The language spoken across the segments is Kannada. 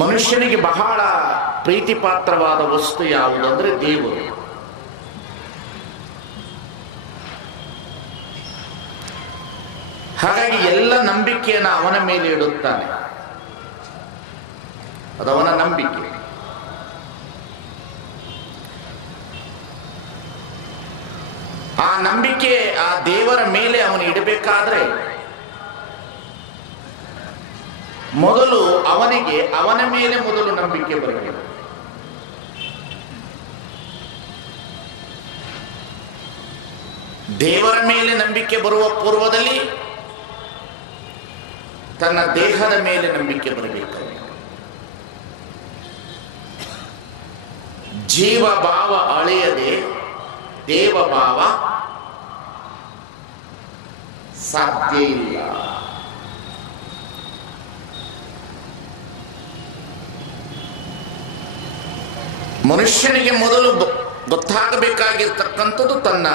ಮನುಷ್ಯನಿಗೆ ಬಹಳ ಪ್ರೀತಿ ಪಾತ್ರವಾದ ವಸ್ತು ಯಾವುದಂದ್ರೆ ದೇವರು. ಹಾಗಾಗಿ ಎಲ್ಲ ನಂಬಿಕೆಯನ್ನು ಅವನ ಮೇಲೆ ಇಡುತ್ತಾನೆ. ಅದವನ ನಂಬಿಕೆ. ಆ ನಂಬಿಕೆ ಆ ದೇವರ ಮೇಲೆ ಅವನು ಇಡಬೇಕಾದ್ರೆ ಮೊದಲು ಅವನಿಗೆ ಅವನ ಮೇಲೆ ಮೊದಲು ನಂಬಿಕೆ ಬರಬೇಕು. ದೇವರ ಮೇಲೆ ನಂಬಿಕೆ ಬರುವ ಪೂರ್ವದಲ್ಲಿ ತನ್ನ ದೇಹದ ಮೇಲೆ ನಂಬಿಕೆ ಬರಬೇಕು. ಜೀವ ಭಾವ ಅಳೆಯದೆ ದೇವ ಭಾವ ಸಾಧ್ಯ ಇಲ್ಲ. ಮನುಷ್ಯನಿಗೆ ಮೊದಲು ಗೊತ್ತಾಗಬೇಕಾಗಿರ್ತಕ್ಕಂಥದ್ದು ತನ್ನ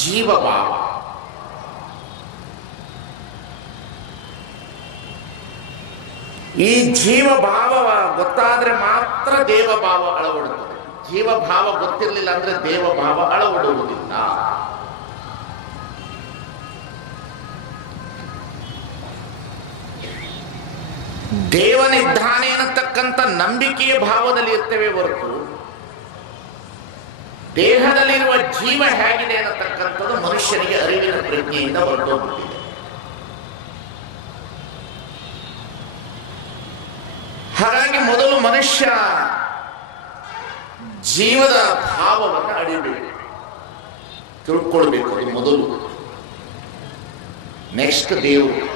ಜೀವಭಾವ. ಈ ಜೀವಭಾವ ಗೊತ್ತಾದ್ರೆ ಮಾತ್ರ ದೇವಭಾವ ಅಳವಡುತ್ತದೆ. ಜೀವಭಾವ ಗೊತ್ತಿರಲಿಲ್ಲ ಅಂದ್ರೆ ದೇವಭಾವ ಅಳವಡುವುದಿಲ್ಲ. ದೇವನಿದ್ದಾನೆ ಅನ್ನತಕ್ಕಂಥ ನಂಬಿಕೆಯ ಭಾವದಲ್ಲಿ ಇರ್ತೇವೆ ಹೊರತು ದೇಹದಲ್ಲಿರುವ ಜೀವ ಹೇಗಿದೆ ಅನ್ನತಕ್ಕಂಥದ್ದು ಮನುಷ್ಯನಿಗೆ ಅರಿವಿನ ಪ್ರಜ್ಞೆಯಿಂದ ಹೊರಟೋಗ್ಬಿಟ್ಟಿದೆ. ಹಾಗಾಗಿ ಮೊದಲು ಮನುಷ್ಯ ಜೀವದ ಭಾವವನ್ನು ಅಡಿಬೇಕು, ತಿಳ್ಕೊಳ್ಬೇಕು. ಅದು ಮೊದಲು. ನೆಕ್ಸ್ಟ್ ದೇವರು.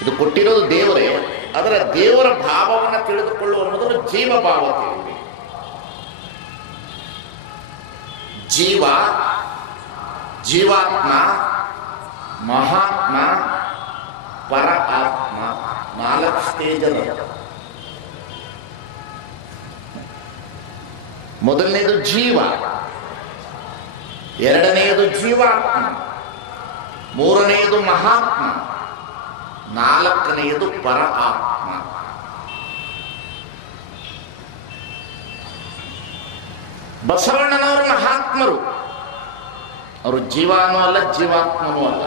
ಇದು ಕೊಟ್ಟಿರೋದು ದೇವರೇ, ಅದರ ದೇವರ ಭಾವವನ್ನು ತಿಳಿದುಕೊಳ್ಳುವ ಮೊದಲು ಜೀವ ಭಾವ ತಿಳಿಯಬೇಕು. ಜೀವ, ಜೀವಾತ್ಮ, ಮಹಾತ್ಮ, ಪರ ಆತ್ಮ, 4 ಸ್ಟೇಜ್ ಅದ. ಮೊದಲನೇದು ಜೀವ, ಎರಡನೆಯದು ಜೀವಾತ್ಮ, ಮೂರನೆಯದು ಮಹಾತ್ಮ, 4ನೆಯದು ಪರ ಆತ್ಮ. ಬಸವಣ್ಣನವರು ಮಹಾತ್ಮರು. ಅವರು ಜೀವಾನೂ ಅಲ್ಲ, ಜೀವಾತ್ಮನೂ ಅಲ್ಲ.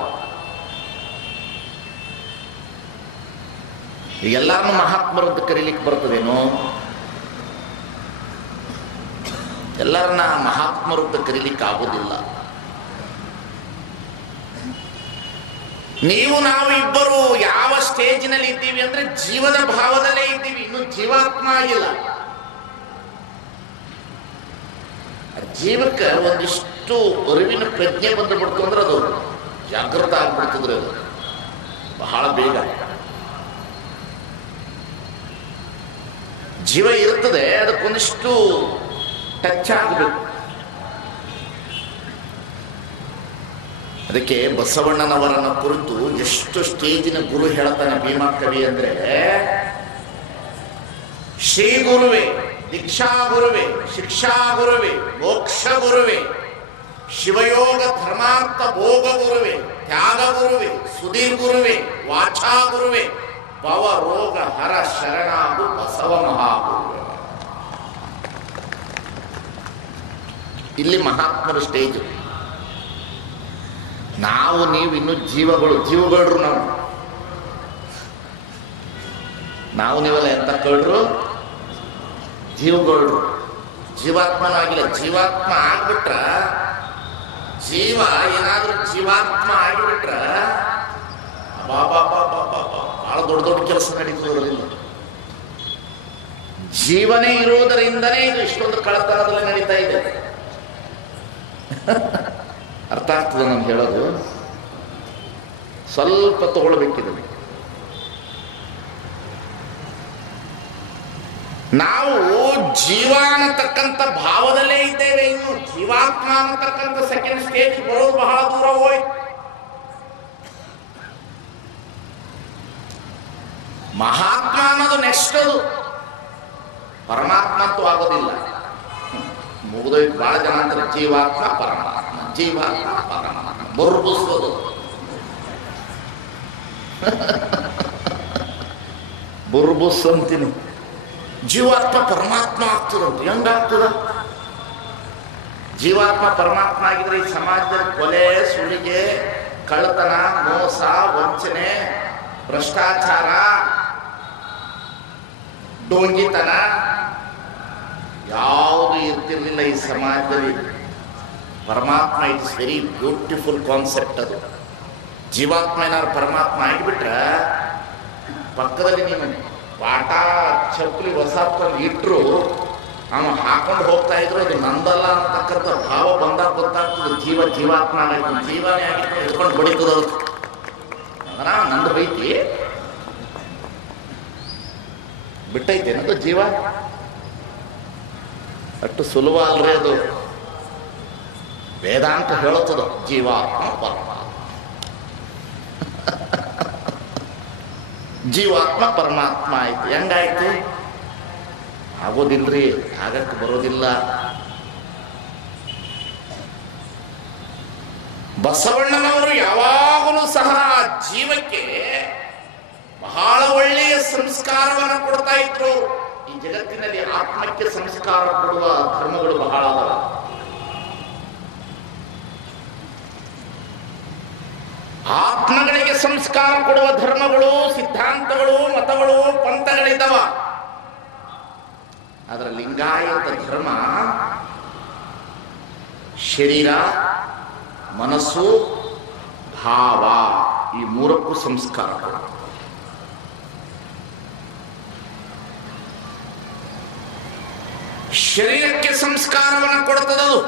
ಎಲ್ಲರನ್ನು ಮಹಾತ್ಮರು ಅಂತ ಕರೀಲಿಕ್ಕೆ ಬರ್ತದೇನೋ? ಎಲ್ಲರನ್ನ ಮಹಾತ್ಮರು ಅಂತ ಕರೀಲಿಕ್ಕೆ ಆಗೋದಿಲ್ಲ. ನೀವು ನಾವು ಇಬ್ಬರು ಯಾವ ಸ್ಟೇಜಿನಲ್ಲಿ ಇದ್ದೀವಿ ಅಂದ್ರೆ ಜೀವದ ಭಾವದಲ್ಲೇ ಇದ್ದೀವಿ, ಇನ್ನು ಜೀವಾತ್ಮ ಆಗಿಲ್ಲ. ಜೀವಕ್ಕೆ ಒಂದಿಷ್ಟು ಅರಿವಿನ ಪ್ರಜ್ಞೆ ಬಂದುಬಿಡ್ತು ಅಂದ್ರೆ ಅದು ಜಾಗೃತ ಆಗ್ಬಿಡ್ತಿದ್ರೆ ಅದು ಬಹಳ ಬೇಗ. ಜೀವ ಇರ್ತದೆ, ಅದಕ್ಕೊಂದಿಷ್ಟು ಟಚ್ ಆಗಬೇಕು. ಅದಕ್ಕೆ ಬಸವಣ್ಣನವರನ್ನ ಕುರಿತು ಎಷ್ಟು ಸ್ಟೇಜಿನ ಗುರು ಹೇಳ್ತಾನೆ ಭೀಮಾ ಕವಿ ಅಂದ್ರೆ, ಶ್ರೀ ಗುರುವೇ, ದೀಕ್ಷಾ ಗುರುವೇ, ಶಿಕ್ಷಾ ಗುರುವೇ, ಮೋಕ್ಷ ಗುರುವೇ, ಶಿವಯೋಗ ಧರ್ಮಾರ್ಥ ಭೋಗ ಗುರುವೇ, ತ್ಯಾಗ ಗುರುವೇ, ಸುಧೀರ್ ಗುರುವೇ, ವಾಚಾ ಗುರುವೇ, ಭವ ರೋಗ ಹರ ಶರಣಾಗು ಬಸವ ಮಹಾಗುರುವೇ. ಇಲ್ಲಿ ಮಹಾತ್ಮರ ಸ್ಟೇಜ್. ನಾವು ನೀವು ಇನ್ನೂ ಜೀವಗಳ್ರು. ನಾವು ನೀವೆಲ್ಲ ಎಂತ ಕಳ್ರು? ಜೀವಗಳ್ರು. ಜೀವಾತ್ಮನೂ ಆಗಿಲ್ಲ. ಜೀವಾತ್ಮ ಆಗ್ಬಿಟ್ರ, ಜೀವ ಏನಾದ್ರೂ ಜೀವಾತ್ಮ ಆಗಿಬಿಟ್ರ ಬಹಳ ದೊಡ್ಡ ದೊಡ್ಡ ಕೆಲಸ ನಡೀತದ್ರಿಂದ. ಜೀವನೇ ಇರುವುದರಿಂದನೇ ಇದು ಇಷ್ಟೊಂದು ಕಳತನದಲ್ಲಿ ನಡೀತಾ ಇದೆ. ಅರ್ಥ ಆಗ್ತದೆ ನಾನು ಹೇಳೋದು? ಸ್ವಲ್ಪ ತಗೊಳ್ಬೇಕಿದೆ. ನಾವು ಜೀವ ಅನ್ನತಕ್ಕಂಥ ಭಾವದಲ್ಲೇ ಇದ್ದೇವೆ. ಇನ್ನು ಜೀವಾತ್ಮ ಅನ್ನತಕ್ಕಂಥ ಸೆಕೆಂಡ್ ಸ್ಟೇಜ್ ಬರೋದು ಬಹಳ ದೂರ ಹೋಯ್ತು. ಮಹಾತ್ಮ ಅನ್ನೋದು ನೆಕ್ಸ್ಟ್. ಅದು ಪರಮಾತ್ಮ ಅಂತೂ ಆಗೋದಿಲ್ಲ. ಮುಗಿದೋಯ್ತು. ಬಹಳ ಜನ ಅಂತಾರೆ ಜೀವಾತ್ಮ ಪರಮಾತ್ಮ, ಜೀವಾತ್ಮ ಪರಮಾತ್ಮ, ಬುರ್ಬುಸೋದು. ಬುರ್ಬುಸ್ ಅಂತೀನಿ. ಜೀವಾತ್ಮ ಪರಮಾತ್ಮ ಆಗ್ತದಂತ. ಹೆಂಗಾಗ್ತದ? ಜೀವಾತ್ಮ ಪರಮಾತ್ಮ ಆಗಿದ್ರೆ ಈ ಸಮಾಜದಲ್ಲಿ ಕೊಲೆ, ಸುಲಿಗೆ, ಕಳ್ಳತನ, ಮೋಸ, ವಂಚನೆ, ಭ್ರಷ್ಟಾಚಾರ, ಡೋಂಗಿತನ ಯಾವುದು ಇರ್ತಿರ್ಲಿಲ್ಲ ಈ ಸಮಾಜದಲ್ಲಿ. ಪರಮಾತ್ಮ ಇಟ್ಸ್ ವೆರಿ ಬ್ಯೂಟಿಫುಲ್ ಕಾನ್ಸೆಪ್ಟ್ ಅದು. ಜೀವಾತ್ಮ ಏನಾದ್ರು ಪರಮಾತ್ಮ ಆಗಿಬಿಟ್ರೆ ಪಕ್ಕದಲ್ಲಿ ನೀನು ಪಾಠ ಚಪ್ಪಲಿ ಹೊಸಕೊಂಡು ಇಟ್ಟರು ಅವನು ಹಾಕೊಂಡು ಹೋಗ್ತಾ ಇದ್ರು ಅದು ನಂದಲ್ಲ ಅಂತಕ್ಕಂಥ ಭಾವ ಬಂದಾಗ ಗೊತ್ತಾಗ್ತದೆ. ಜೀವಾತ್ಮ ಆಗೈತೆ, ಜೀವನೇ ಆಗಿತ್ತು ಇಟ್ಕೊಂಡು ಬಡಿತದ ಅದರ ನಂದು ಬೈತಿ ಬಿಟ್ಟೈತೆ ಅನ್ನೋದು ಜೀವ. ಅಷ್ಟು ಸುಲಭ ಅಲ್ರಿ ಅದು. ವೇದಾಂತ ಹೇಳುತ್ತದ ಜೀವಾತ್ಮ ಪರಮಾತ್ಮ. ಜೀವಾತ್ಮ ಪರಮಾತ್ಮ ಆಯ್ತು. ಹೆಂಗಾಯ್ತು? ಆಗೋದಿಲ್ರಿ, ಆಗಕ್ಕೆ ಬರೋದಿಲ್ಲ. ಬಸವಣ್ಣನವರು ಯಾವಾಗಲೂ ಸಹ ಜೀವಕ್ಕೆ ಬಹಳ ಒಳ್ಳೆಯ ಸಂಸ್ಕಾರವನ್ನು ಕೊಡ್ತಾ ಇದ್ರು. ಈ ಜಗತ್ತಿನಲ್ಲಿ ಆತ್ಮಕ್ಕೆ ಸಂಸ್ಕಾರ ಕೊಡುವ ಧರ್ಮಗಳು ಬಹಳ ಅದಾವ. ಆತ್ಮಗಳಿಗೆ ಸಂಸ್ಕಾರ ಕೊಡುವ ಧರ್ಮಗಳು, ಸಿದ್ಧಾಂತಗಳು, ಮತಗಳು, ಪಂಥಗಳಿದ್ದಾವ. ಅದರ ಲಿಂಗಾಯತ ಧರ್ಮ ಶರೀರ, ಮನಸ್ಸು, ಭಾವ ಈ ಮೂರಕ್ಕೂ ಸಂಸ್ಕಾರ ಕೊಡುವ. ಶರೀರಕ್ಕೆ ಸಂಸ್ಕಾರವನ್ನು ಕೊಡುತ್ತದದು.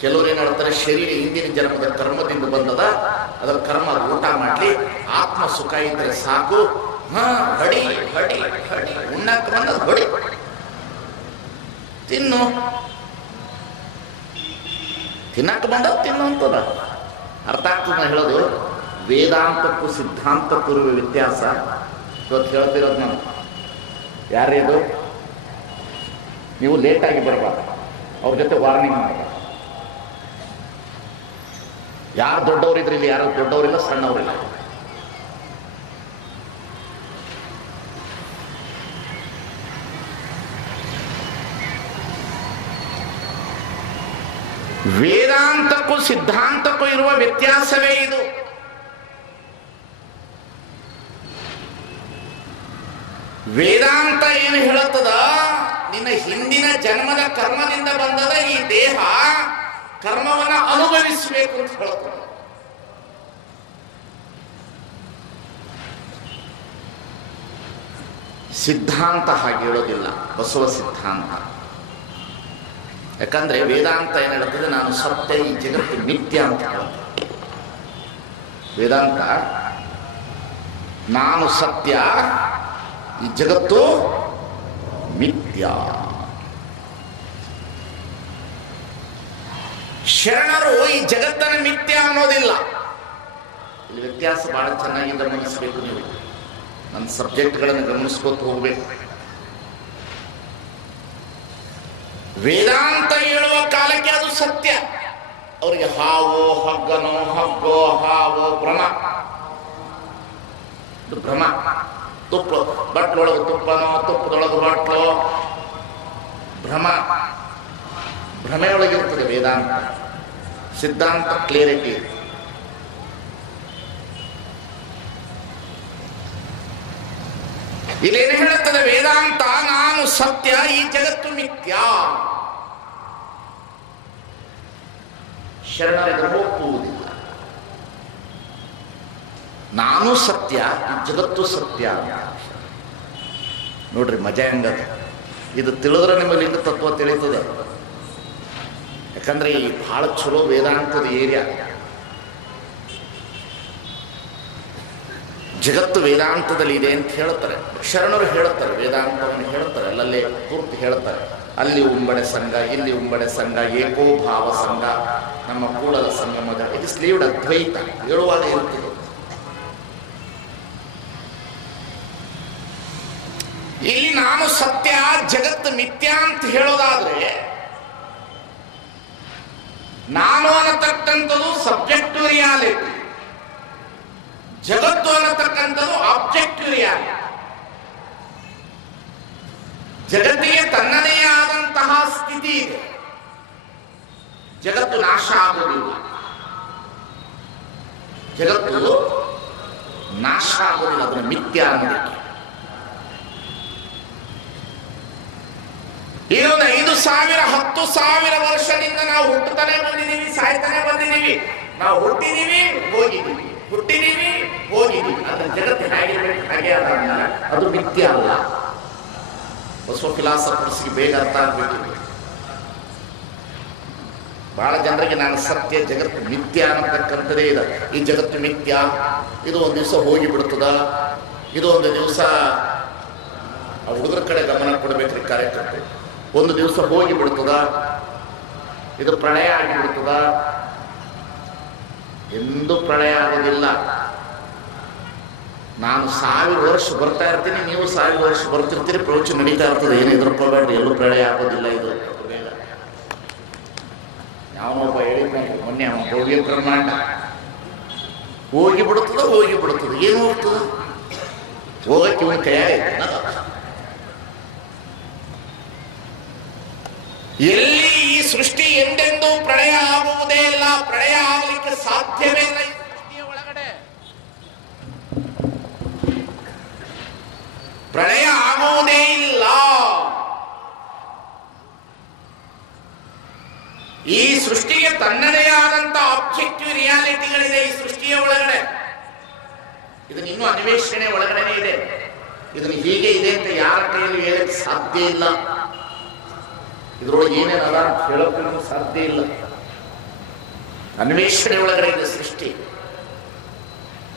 ಕೆಲವರು ಏನ್ ಹೇಳ್ತಾರೆ, ಶರೀರ ಹಿಂದಿನ ಜನ್ಮದ ಕರ್ಮದಿಂದ ಬಂದದ, ಅದರ ಕರ್ಮ ಊಟ ಮಾಡ್ಲಿ, ಆತ್ಮ ಸುಖ ಇದ್ರೆ ಸಾಕು. ಹಡಿ ಹಡಿ ಹಡಿ ಉಣ್ಣಕ್ ಬಂದ ಹೊಡಿ, ತಿನ್ನು, ತಿನ್ನಕ್ ಬಂದ ತಿನ್ನು ಅಂತದ. ಅರ್ಥ ಆಗ್ತದ ಹೇಳೋದು. ವೇದಾಂತಕ್ಕೂ ಸಿದ್ಧಾಂತಕ್ಕೂ ಇರುವ ವ್ಯತ್ಯಾಸ ಇವತ್ತು ಹೇಳ್ತಿರೋದು ನಾನು. ಯಾರೇದು? ನೀವು ಲೇಟಾಗಿ ಬರಬಾರ್ದು, ಅವ್ರ ಜೊತೆ ವಾರ್ನಿಂಗ್ ಮಾಡಬಾರ್ದು. ಯಾರು ದೊಡ್ಡವರಿದ್ರೆ ಇಲ್ಲಿ ಯಾರು ದೊಡ್ಡವರಿಲ್ಲ, ಸಣ್ಣವರಿಲ್ಲ. ವೇದಾಂತಕ್ಕೂ ಸಿದ್ಧಾಂತಕ್ಕೂ ಇರುವ ವ್ಯತ್ಯಾಸವೇ ಇದು. ವೇದಾಂತ ಏನು ಹೇಳುತ್ತದ, ನಿನ್ನ ಹಿಂದಿನ ಜನ್ಮದ ಕರ್ಮದಿಂದ ಬಂದದ ಈ ದೇಹ ಕರ್ಮವನ್ನ ಅನುಭವಿಸಬೇಕು ಅಂತ ಹೇಳುತ್ತದೆ. ಸಿದ್ಧಾಂತ ಹಾಗೆ ಹೇಳೋದಿಲ್ಲ, ಬಸವ ಸಿದ್ಧಾಂತ. ಯಾಕಂದ್ರೆ ವೇದಾಂತ ಏನ್ ಹೇಳ್ತದೆ, ನಾನು ಸತ್ಯ, ಈ ಜಗತ್ತು ಮಿಥ್ಯ ಅಂತ ಹೇಳ್ತದೆ. ವೇದಾಂತ ನಾನು ಸತ್ಯ, ಈ ಜಗತ್ತು ಮಿಥ್ಯ. ಶರಣರು ಈ ಜಗತ್ತನ್ನು ಮಿಥ್ಯ ಅನ್ನೋದಿಲ್ಲ. ಇಲ್ಲಿ ವ್ಯತ್ಯಾಸ ಬಹಳ ಚೆನ್ನಾಗಿ ಗಮನಿಸಬೇಕು. ನೀವು ನನ್ನ ಸಬ್ಜೆಕ್ಟ್ಗಳನ್ನು ಗಮನಿಸ್ಕೊತ ಹೋಗ್ಬೇಕು. ವೇದಾಂತ ಹೇಳುವ ಕಾಲಕ್ಕೆ ಅದು ಸತ್ಯ. ಅವರಿಗೆ ಹಾವು, ಹಗ್ಗನೋ, ಹಗ್ಗೋ, ಹಾವು ಭ್ರಮ. ಭ್ರಮ. ತುಪ್ಪ, ಬಟ್ಲೊಳಗೆ ತುಪ್ಪನೋ, ತುಪ್ಪದೊಳಗೆ ಬಟ್ಲೋ, ಭ್ರಮ. ಭ್ರಮೆಯೊಳಗಿರ್ತದೆ ವೇದಾಂತ. ಸಿದ್ಧಾಂತ ಕ್ಲಿಯರಿಟಿ. ಇಲ್ಲೇನು ಹೇಳುತ್ತದೆ ವೇದಾಂತ, ನಾನು ಸತ್ಯ, ಈ ಜಗತ್ತು ಮಿಥ್ಯ. ಶರಣರಿಗೆ ಒಪ್ಪುವುದಿಲ್ಲ. ನಾನು ಸತ್ಯ, ಈ ಜಗತ್ತು ಸತ್ಯ. ನೋಡ್ರಿ ಮಜಾ ಹೆಂಗದ. ಇದು ತಿಳಿದ್ರೆ ನಿಮಗೆ ಲಿಂಗ ತತ್ವ ತಿಳಿತದೆ. ಯಾಕಂದ್ರೆ ಈ ಬಹಳ ಚಲೋ ವೇದಾಂತದ ಏರಿಯಾ. ಜಗತ್ತು ವೇದಾಂತದಲ್ಲಿ ಇದೆ ಅಂತ ಹೇಳ್ತಾರೆ ಶರಣರು. ಹೇಳ್ತಾರೆ ವೇದಾಂತವನ್ನು ಹೇಳ್ತಾರೆ, ಅಲ್ಲಲ್ಲೇ ಪೂರ್ತಿ ಹೇಳ್ತಾರೆ. ಅಲ್ಲಿ ಉಂಬಡೆ ಸಂಘ, ಇಲ್ಲಿ ಉಂಬಡೆ ಸಂಘ, ಏಕೋಭಾವ ಸಂಘ, ನಮ್ಮ ಕೂಡಲ ಸಂಗಮದ ಇದು ಸ್ಲೀವ್ಡ್ ಅದ್ವೈತ ಹೇಳುವಾಗ ಇರುತ್ತದೆ. ಇಲ್ಲಿ ನಾನು ಸತ್ಯ, ಜಗತ್ತು ಮಿಥ್ಯ ಅಂತ ಹೇಳೋದಾದ್ರೆ, ನಾನು ಅನ್ನತಕ್ಕಂಥದ್ದು ಸಬ್ಜೆಕ್ಟಿವ್ ರಿಯಾಲಿಟಿ, ಜಗತ್ತು ಅನ್ನತಕ್ಕಂಥದ್ದು ಆಬ್ಜೆಕ್ಟಿವ್ ರಿಯಾಲಿಟಿ. ಜಗತ್ತಿಗೆ ತನ್ನದೇ ಆದಂತಹ ಸ್ಥಿತಿ ಇದೆ. ಜಗತ್ತು ನಾಶ ಆಗುವುದಿಲ್ಲ, ಜಗತ್ತು ನಾಶ ಆಗುವುದಿಲ್ಲ, ಅದನ್ನು ಮಿಥ್ಯ ಅನ್ನೋದಕ್ಕೆ. ಇದೊಂದು 5,000 10,000 ವರ್ಷದಿಂದ ನಾವು ಹುಟ್ಟುತ್ತಾನೆ ಬಂದಿದ್ದೀವಿ, ಸಾಯ್ತಾನೆ ಬಂದಿದ್ದೀವಿ. ನಾವು ಹುಟ್ಟಿದೀವಿ, ಹೋಗಿದ್ದೀವಿ, ಹುಟ್ಟಿದೀವಿ, ಹೋಗಿದ್ದೀವಿ. ಅದ್ರ ಜಗತ್ತು ಹೇಗಿರ್ಬೇಕು ಹಾಗೆ ಅದ, ಅದು ಮಿಥ್ಯ ಅಲ್ಲ. ಬಸವ ಫಿಲಾಸಫರ್ಸ್ಗೆ ಬೇಗ ಅರ್ಥ ಆಗ್ಬೇಕಿದೆ. ಬಹಳ ಜನರಿಗೆ ನಾನು ಸತ್ಯ, ಜಗತ್ತು ಮಿಥ್ಯ ಅನ್ನತಕ್ಕಂಥದ್ದೇ ಇದೆ. ಈ ಜಗತ್ತು ಮಿಥ್ಯ, ಇದು ಒಂದು ದಿವಸ ಹೋಗಿ ಬಿಡ್ತದ, ಇದು ಒಂದು ದಿವಸ ಹುಡುಗರ ಕಡೆ ಗಮನ ಕೊಡಬೇಕ್ರಿ ಕಾರ್ಯಕರ್ತರು. ಒಂದು ದಿವಸ ಹೋಗಿ ಬಿಡ್ತದ, ಇದು ಪ್ರಳಯ ಆಗಿಬಿಡ್ತದ. ಎಂದೂ ಪ್ರಳಯ ಆಗೋದಿಲ್ಲ. ನಾನು 1000 ವರ್ಷ ಬರ್ತಾ ಇರ್ತೀನಿ, ನೀವು 1000 ವರ್ಷ ಬರ್ತಿರ್ತೀರಿ, ಪ್ರವಚನ ನಡೀತಾ ಇರ್ತದೆ. ಏನಿದ್ರಪ್ಪ ಬೇಡ್ರಿ, ಎಲ್ಲೂ ಪ್ರಳಯ ಆಗೋದಿಲ್ಲ. ಇದು ಯಾವನೊಬ್ಬ ಹೇಳಿದ್ನ ಮೊನ್ನೆ, ಅವನ ಭವ್ಯ ಬ್ರಹ್ಮಾಂಡ ಹೋಗಿ ಬಿಡುತ್ತದ, ಹೋಗಿ ಬಿಡುತ್ತದೆ. ಏನು ಹೋಗ್ತದ? ಹೋಗಕ್ಕೆ ಇವನ ಕೈಯಾಗ ಎಲ್ಲಿ ಈ ಸೃಷ್ಟಿ ಎಂದೆಂದೂ ಪ್ರಳಯ ಆಗುವುದೇ ಇಲ್ಲ, ಪ್ರಳಯ ಆಗಲಿಕ್ಕೆ ಸಾಧ್ಯವೇ ಇಲ್ಲ. ಈ ಸೃಷ್ಟಿಯ ಒಳಗಡೆ ಪ್ರಳಯ ಆಗುವುದೇ ಇಲ್ಲ. ಈ ಸೃಷ್ಟಿಗೆ ತನ್ನದೇ ಆದಂತ ಆಬ್ಜೆಕ್ಟಿವ್ ರಿಯಾಲಿಟಿಗಳಿದೆ ಈ ಸೃಷ್ಟಿಯ ಒಳಗಡೆ. ಇದನ್ನ ಇನ್ನೂ ಅನ್ವೇಷಣೆ ಒಳಗಡೆ ಇದೆ. ಇದನ್ನು ಹೀಗೆ ಇದೆ ಅಂತ ಯಾರ ಕೈಯಲ್ಲಿ ಹೇಳಕ್ಕೆ ಸಾಧ್ಯ ಇಲ್ಲ. ಇದ್ರೊಳಗೆ ಏನೇನದ ಅಂತ ಹೇಳೋಕ್ಕೂ ಸಾಧ್ಯ ಇಲ್ಲ. ಅನ್ವೇಷಣೆ ಒಳಗಡೆ ಇದೆ ಸೃಷ್ಟಿ.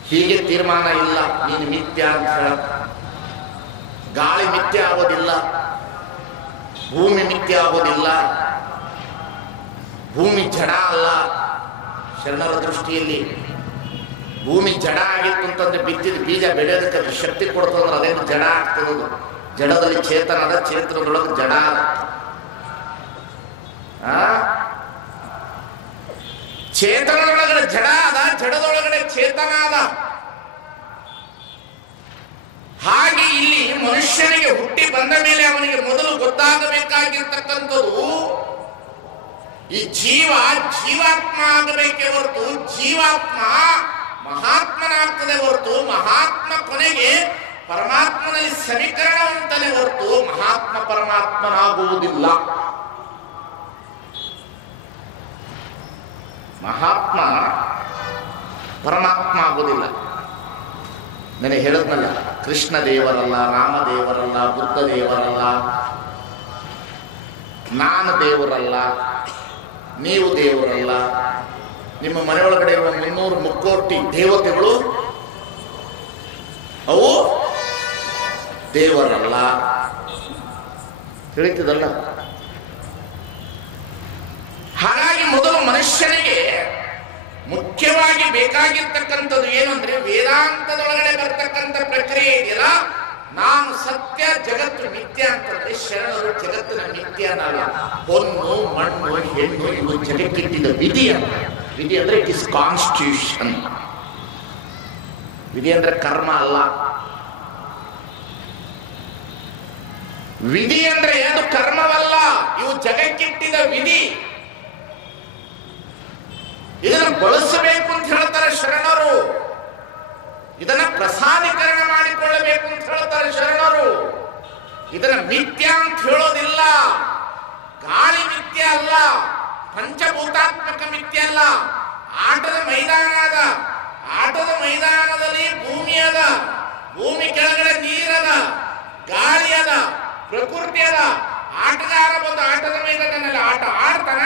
ಹೀಗೆ ತೀರ್ಮಾನ ಇಲ್ಲ, ನೀನು ಮಿಥ್ಯ ಅಂತ ಹೇಳ. ಗಾಳಿ ಮಿಥ್ಯ ಆಗೋದಿಲ್ಲ, ಭೂಮಿ ಮಿಥ್ಯ ಆಗೋದಿಲ್ಲ. ಭೂಮಿ ಜಡ ಅಲ್ಲ. ಶರಣರ ದೃಷ್ಟಿಯಲ್ಲಿ ಭೂಮಿ ಜಡ ಆಗಿತ್ತು ಅಂತಂದ್ರೆ ಬಿತ್ತಿದ ಬೀಜ ಬೆಳೆಯೋದಕ್ಕೆ ಶಕ್ತಿ ಕೊಡ್ತಂದ್ರೆ ಅದೇನು ಜಡ ಆಗ್ತದದು. ಜಡದಲ್ಲಿ ಚೇತನ ಅದ, ಚೇತನದೊಳಗೆ ಜಡ ಅದ. ಚೇತನದೊಳಗಡೆ ಜಡ ಅದ, ಜಡದೊಳಗಡೆ ಚೇತನ ಅದ. ಹಾಗೆ ಇಲ್ಲಿ ಮನುಷ್ಯನಿಗೆ ಹುಟ್ಟಿ ಬಂದ ಮೇಲೆ ಅವನಿಗೆ ಮೊದಲು ಗೊತ್ತಾಗಬೇಕಾಗಿರ್ತಕ್ಕಂಥದ್ದು ಈ ಜೀವಾತ್ಮ ಆಗಬೇಕೇ ಹೊರತು ಜೀವಾತ್ಮ ಮಹಾತ್ಮನಾಗ್ತದೆ ಹೊರತು ಮಹಾತ್ಮ ಕೊನೆಗೆ ಪರಮಾತ್ಮನಲ್ಲಿ ಸಮೀಕರಣ ಅಂತಲೇ ಹೊರತು ಮಹಾತ್ಮ ಪರಮಾತ್ಮನಾಗುವುದಿಲ್ಲ. ಮಹಾತ್ಮ ಪರಮಾತ್ಮ ಆಗುವುದಿಲ್ಲ. ನನಗೆ ಹೇಳದ್ನಲ್ಲ, ಕೃಷ್ಣ ದೇವರಲ್ಲ, ರಾಮ ದೇವರಲ್ಲ, ಬುದ್ಧ ದೇವರಲ್ಲ, ನಾನು ದೇವರಲ್ಲ, ನೀವು ದೇವರಲ್ಲ. ನಿಮ್ಮ ಮನೆಯೊಳಗಡೆ ಇರುವ 300 ಮುಕ್ಕೋಟಿ ದೇವತೆಗಳು ಅವು ದೇವರಲ್ಲ. ತಿಳಿತದಲ್ಲ? ಹಾಗಾಗಿ ಮೊದಲು ಮನುಷ್ಯನಿಗೆ ಮುಖ್ಯವಾಗಿ ಬೇಕಾಗಿರ್ತಕ್ಕಂಥದ್ದು ಏನಂದ್ರೆ ವೇದಾಂತದೊಳಗಡೆ ಬರ್ತಕ್ಕಂಥ ಪ್ರಕ್ರಿಯೆ ಇದೆಯಲ್ಲ, ನಾನು ಸತ್ಯ, ಜಗತ್ತು ಮಿಥ್ಯ ಅಂತಂದ್ರೆ ಶರಣರು ಜಗತ್ತಿನ ಮಿಥ್ಯ ಅನ್ನಲ್ಲ. ಹೊನ್ನು, ಮಣ್ಣು, ಹೆಣ್ಣು ಇವು ಜಗಕ್ಕಿಟ್ಟಿದ ವಿಧಿ ಅಂತ. ವಿಧಿ ಅಂದ್ರೆ ಇಟ್ ಇಸ್ ಕಾನ್ಸ್ಟಿಟ್ಯೂಷನ್. ವಿಧಿ ಅಂದ್ರೆ ಕರ್ಮ ಅಲ್ಲ. ವಿಧಿ ಅಂದ್ರೆ ಏನು ಕರ್ಮವಲ್ಲ, ಇವು ಜಗಕ್ಕಿಟ್ಟಿದ ವಿಧಿ. ಇದನ್ನು ಬಳಸಬೇಕು ಅಂತ ಹೇಳ್ತಾರೆ ಶರಣರು. ಇದನ್ನ ಪ್ರಸಾದೀಕರಣ ಮಾಡಿಕೊಳ್ಳಬೇಕು ಅಂತ ಹೇಳ್ತಾರೆ ಶರಣರು. ಇದನ್ನ ಮಿಥ್ಯ ಅಂತ ಹೇಳೋದಿಲ್ಲ. ಗಾಳಿ ಮಿಥ್ಯ ಅಲ್ಲ, ಪಂಚಭೂತಾತ್ಮಕ ಮಿಥ್ಯ ಅಲ್ಲ. ಆಟದ ಮೈದಾನ ಅದ, ಆಟದ ಮೈದಾನದಲ್ಲಿ ಭೂಮಿ ಅದ, ಭೂಮಿ ಕೆಳಗಡೆ ನೀರದ, ಗಾಳಿ ಅದ, ಪ್ರಕೃತಿ ಅದ. ಆಟಗಾರ ಬಂದು ಆಟದ ಮೈದಾನದಲ್ಲಿ ಆಟ ಆಡ್ತಾನ,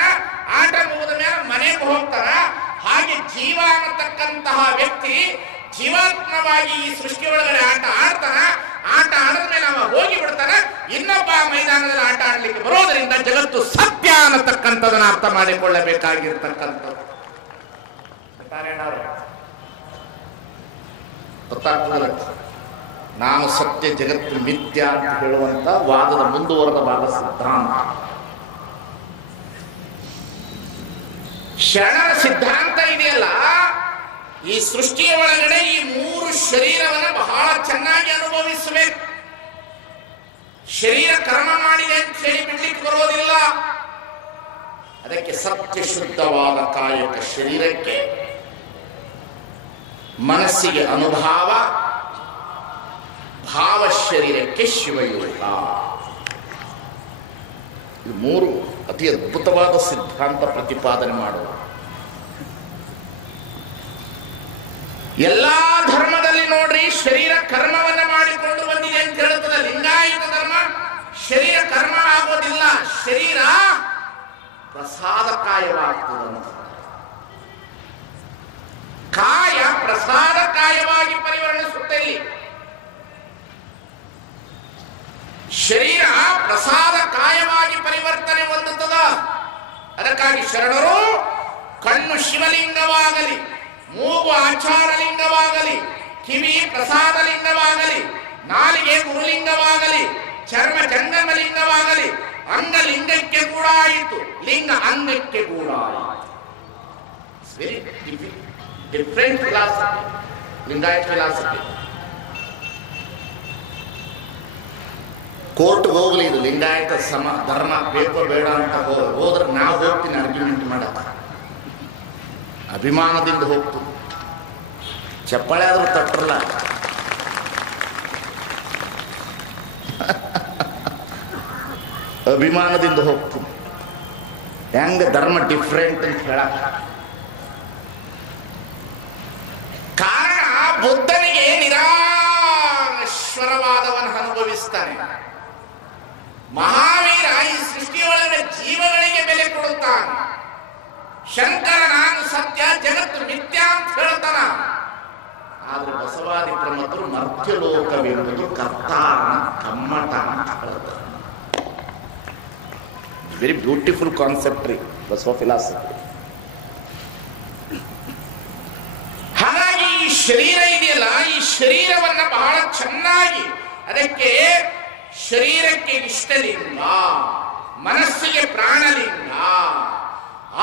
ಆಟ ಮುಗಿದ ಮೇಲೆ ಮನೆಗೆ ಹೋಗ್ತಾನ. ಹಾಗೆ ಜೀವ ಅನ್ನತಕ್ಕಂತಹ ವ್ಯಕ್ತಿ ಜೀವಾತ್ಮವಾಗಿ ಈ ಸೃಷ್ಟಿ ಒಳಗಡೆ ಆಟ ಆಡ್ತಾನ. ಆಟ ಆಡಿದ ಮೇಲೆ ಅವ ಹೋಗಿ ಬಿಡ್ತಾನ, ಇನ್ನೊಬ್ಬ ಮೈದಾನದಲ್ಲಿ ಆಟ ಆಡ್ಲಿಕ್ಕೆ ಬರೋದ್ರಿಂದ ಜಗತ್ತು ಸತ್ಯ ಅನ್ನತಕ್ಕಂಥದನ್ನ ಅರ್ಥ ಮಾಡಿಕೊಳ್ಳಬೇಕಾಗಿರ್ತಕ್ಕಂಥದ್ದು. ಗೊತ್ತಾಗ್ತದಲ್ಲ? ನಾನು ಸತ್ಯ, ಜಗತ್ತು ಮಿಥ್ಯ ಅಂತ ಹೇಳುವಂತ ವಾದದ ಮುಂದುವರೆದ ವಾದ ಸಿದ್ಧಾಂತ. ಶರಣರ ಸಿದ್ಧಾಂತ ಇದೆಯಲ್ಲ, ಈ ಸೃಷ್ಟಿಯ ಒಳಗಡೆ ಈ 3 ಶರೀರವನ್ನು ಬಹಳ ಚೆನ್ನಾಗಿ ಅನುಭವಿಸಬೇಕು. ಶರೀರ ಕರ್ಮ ಮಾಡಿದೆ ಅಂತ ಹೇಳಿ ಬಿಡ್ಲಿಕ್ಕೆ ಬರೋದಿಲ್ಲ. ಅದಕ್ಕೆ ಸತ್ಯ ಶುದ್ಧವಾದ ಕಾಯಕ ಶರೀರಕ್ಕೆ, ಮನಸ್ಸಿಗೆ ಅನುಭಾವ, ಭಾವ ಶರೀರಕ್ಕೆ ಶಿವಯೋಗ. ಇದು 3 ಅತಿ ಅದ್ಭುತವಾದ ಸಿದ್ಧಾಂತ ಪ್ರತಿಪಾದನೆ ಮಾಡುವ. ಎಲ್ಲಾ ಧರ್ಮದಲ್ಲಿ ನೋಡ್ರಿ ಶರೀರ ಕರ್ಮವನ್ನ ಮಾಡಿಕೊಂಡು ಬಂದಿದೆ ಅಂತ ಹೇಳುತ್ತದೆ. ಲಿಂಗಾಯತ ಧರ್ಮ ಶರೀರ ಕರ್ಮ ಆಗೋದಿಲ್ಲ, ಶರೀರ ಪ್ರಸಾದಕಾಯವಾಗ್ತದೆ. ಕಾಯ ಪ್ರಸಾದ ಕಾಯವಾಗಿ ಪರಿವರ್ತಿಸುತ್ತೆ. ಇಲ್ಲಿ ಶರೀರ ಪ್ರಸಾದ ಕಾಯವಾಗಿ ಪರಿವರ್ತನೆ ಹೊಂದುತ್ತದ. ಅದಕ್ಕಾಗಿ ಶರಣರು ಕಣ್ಣು ಶಿವಲಿಂಗವಾಗಲಿ, ಮೂಗು ಆಚಾರಲಿಂಗವಾಗಲಿ, ಕಿವಿ ಪ್ರಸಾದಲಿಂಗವಾಗಲಿ, ನಾಲಿಗೆ ಗುರುಲಿಂಗವಾಗಲಿ, ಚರ್ಮ ಜಂಗಮಲಿಂಗವಾಗಲಿ, ಅಂಗಲಿಂಗಕ್ಕೆ ಕೂಡ ಆಯಿತು, ಲಿಂಗ ಅಂಗಕ್ಕೆ ಕೂಡ ಆಯಿತು. Very different philosophy, Lingayat philosophy. ಕೋರ್ಟ್ಗೆ ಹೋಗ್ಲಿ, ಇದು ಲಿಂಗಾಯತ ಧರ್ಮ ಬೇಕೋ ಬೇಡ ಅಂತ ಹೋದ್ರೆ ನಾವು ಹೋಗ್ತೀನಿ ಆರ್ಗ್ಯುಮೆಂಟ್ ಮಾಡಕ, ಅಭಿಮಾನದಿಂದ ಹೋಗ್ತು. ಚಪ್ಪಾಳೆ ಆದ್ರೂ ತಟ್ಟರಲ್ಲ. ಅಭಿಮಾನದಿಂದ ಹೋಗ್ತು. ಹೆಂಗ ಧರ್ಮ ಡಿಫ್ರೆಂಟ್ ಅಂತ ಹೇಳಕ ಕಾರಣ, ಬುದ್ಧನಿಗೆ ನಿರಾಶ್ವರವಾದವನ್ನು ಅನುಭವಿಸ್ತಾನೆ. ಮಹಾವೀರ ಈ ಸೃಷ್ಟಿಯೊಳಗೆ ಜೀವಗಳಿಗೆ ಬೆಲೆ ಕೊಡುತ್ತಾನೆ. ಶಂಕರ ನಾನು ಸತ್ಯ, ಜಗತ್ತು ಮಿಥ್ಯ ಅಂತ ಹೇಳ್ತಾನ. ಆದ್ರೆ ಬಸವಾದಿ ಪ್ರಮಥರು ಮರ್ತ್ಯಲೋಕವೆಂಬುದು ಕರ್ತಾರನ ಕಮ್ಮಟ ಅಂತ ಹೇಳ್ತಾರೆ. ವೆರಿ ಬ್ಯೂಟಿಫುಲ್ ಕಾನ್ಸೆಪ್ಟ್ ರೀ ಬಸವ ಫಿಲಾಸಫಿ. ಹಾಗಾಗಿ ಈ ಶರೀರ ಇದೆಯಲ್ಲ, ಈ ಶರೀರವನ್ನ ಬಹಳ ಚೆನ್ನಾಗಿ, ಅದಕ್ಕೆ ಶರೀರಕ್ಕೆ ಇಷ್ಟಲಿಂಗ, ಮನಸ್ಸಿಗೆ ಪ್ರಾಣಲಿಂಗ,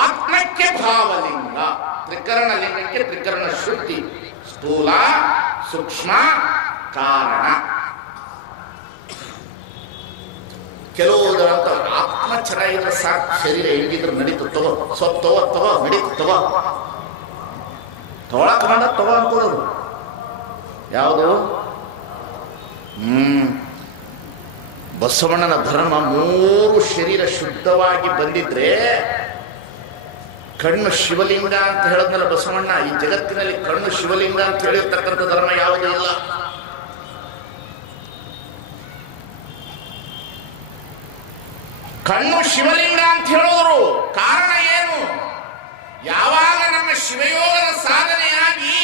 ಆತ್ಮಕ್ಕೆ ಭಾವಲಿಂಗ, ತ್ರಿಕರಣ ಲಿಂಗಕ್ಕೆ ತ್ರಿಕರಣ ಶುದ್ಧಿ, ಸ್ಥೂಲ ಸೂಕ್ಷ್ಮ ಕಾರಣ. ಕೆಲವುದಂತ ಆತ್ಮ ಚೆನ್ನಾಗಿದ್ರೆ ಸಾಕು, ಶರೀರ ಹೆಂಗಿದ್ರೆ ನಡೀತತ್ತವ, ಸ್ವತ್ತವ ನಡೀತತ್ತವ, ತೊಳಕ್ ಮಾಡ ತವ ಅನ್ಕೋದು ಯಾವುದು. ಬಸವಣ್ಣನ ಧರ್ಮ 3 ಶರೀರ ಶುದ್ಧವಾಗಿ ಬಂದಿದ್ರೆ, ಕಣ್ಣು ಶಿವಲಿಂಗ ಅಂತ ಹೇಳಿದ್ನಲ್ಲ ಬಸವಣ್ಣ, ಈ ಜಗತ್ತಿನಲ್ಲಿ ಕಣ್ಣು ಶಿವಲಿಂಗ ಅಂತ ಹೇಳಿರ್ತಕ್ಕಂಥ ಧರ್ಮ ಯಾವುದೂ ಇಲ್ಲ. ಕಣ್ಣು ಶಿವಲಿಂಗ ಅಂತ ಹೇಳಿದ್ರು ಕಾರಣ ಏನು? ಯಾವಾಗ ನಮ್ಮ ಶಿವಯೋಗದ ಸಾಧನೆಯಾಗಿ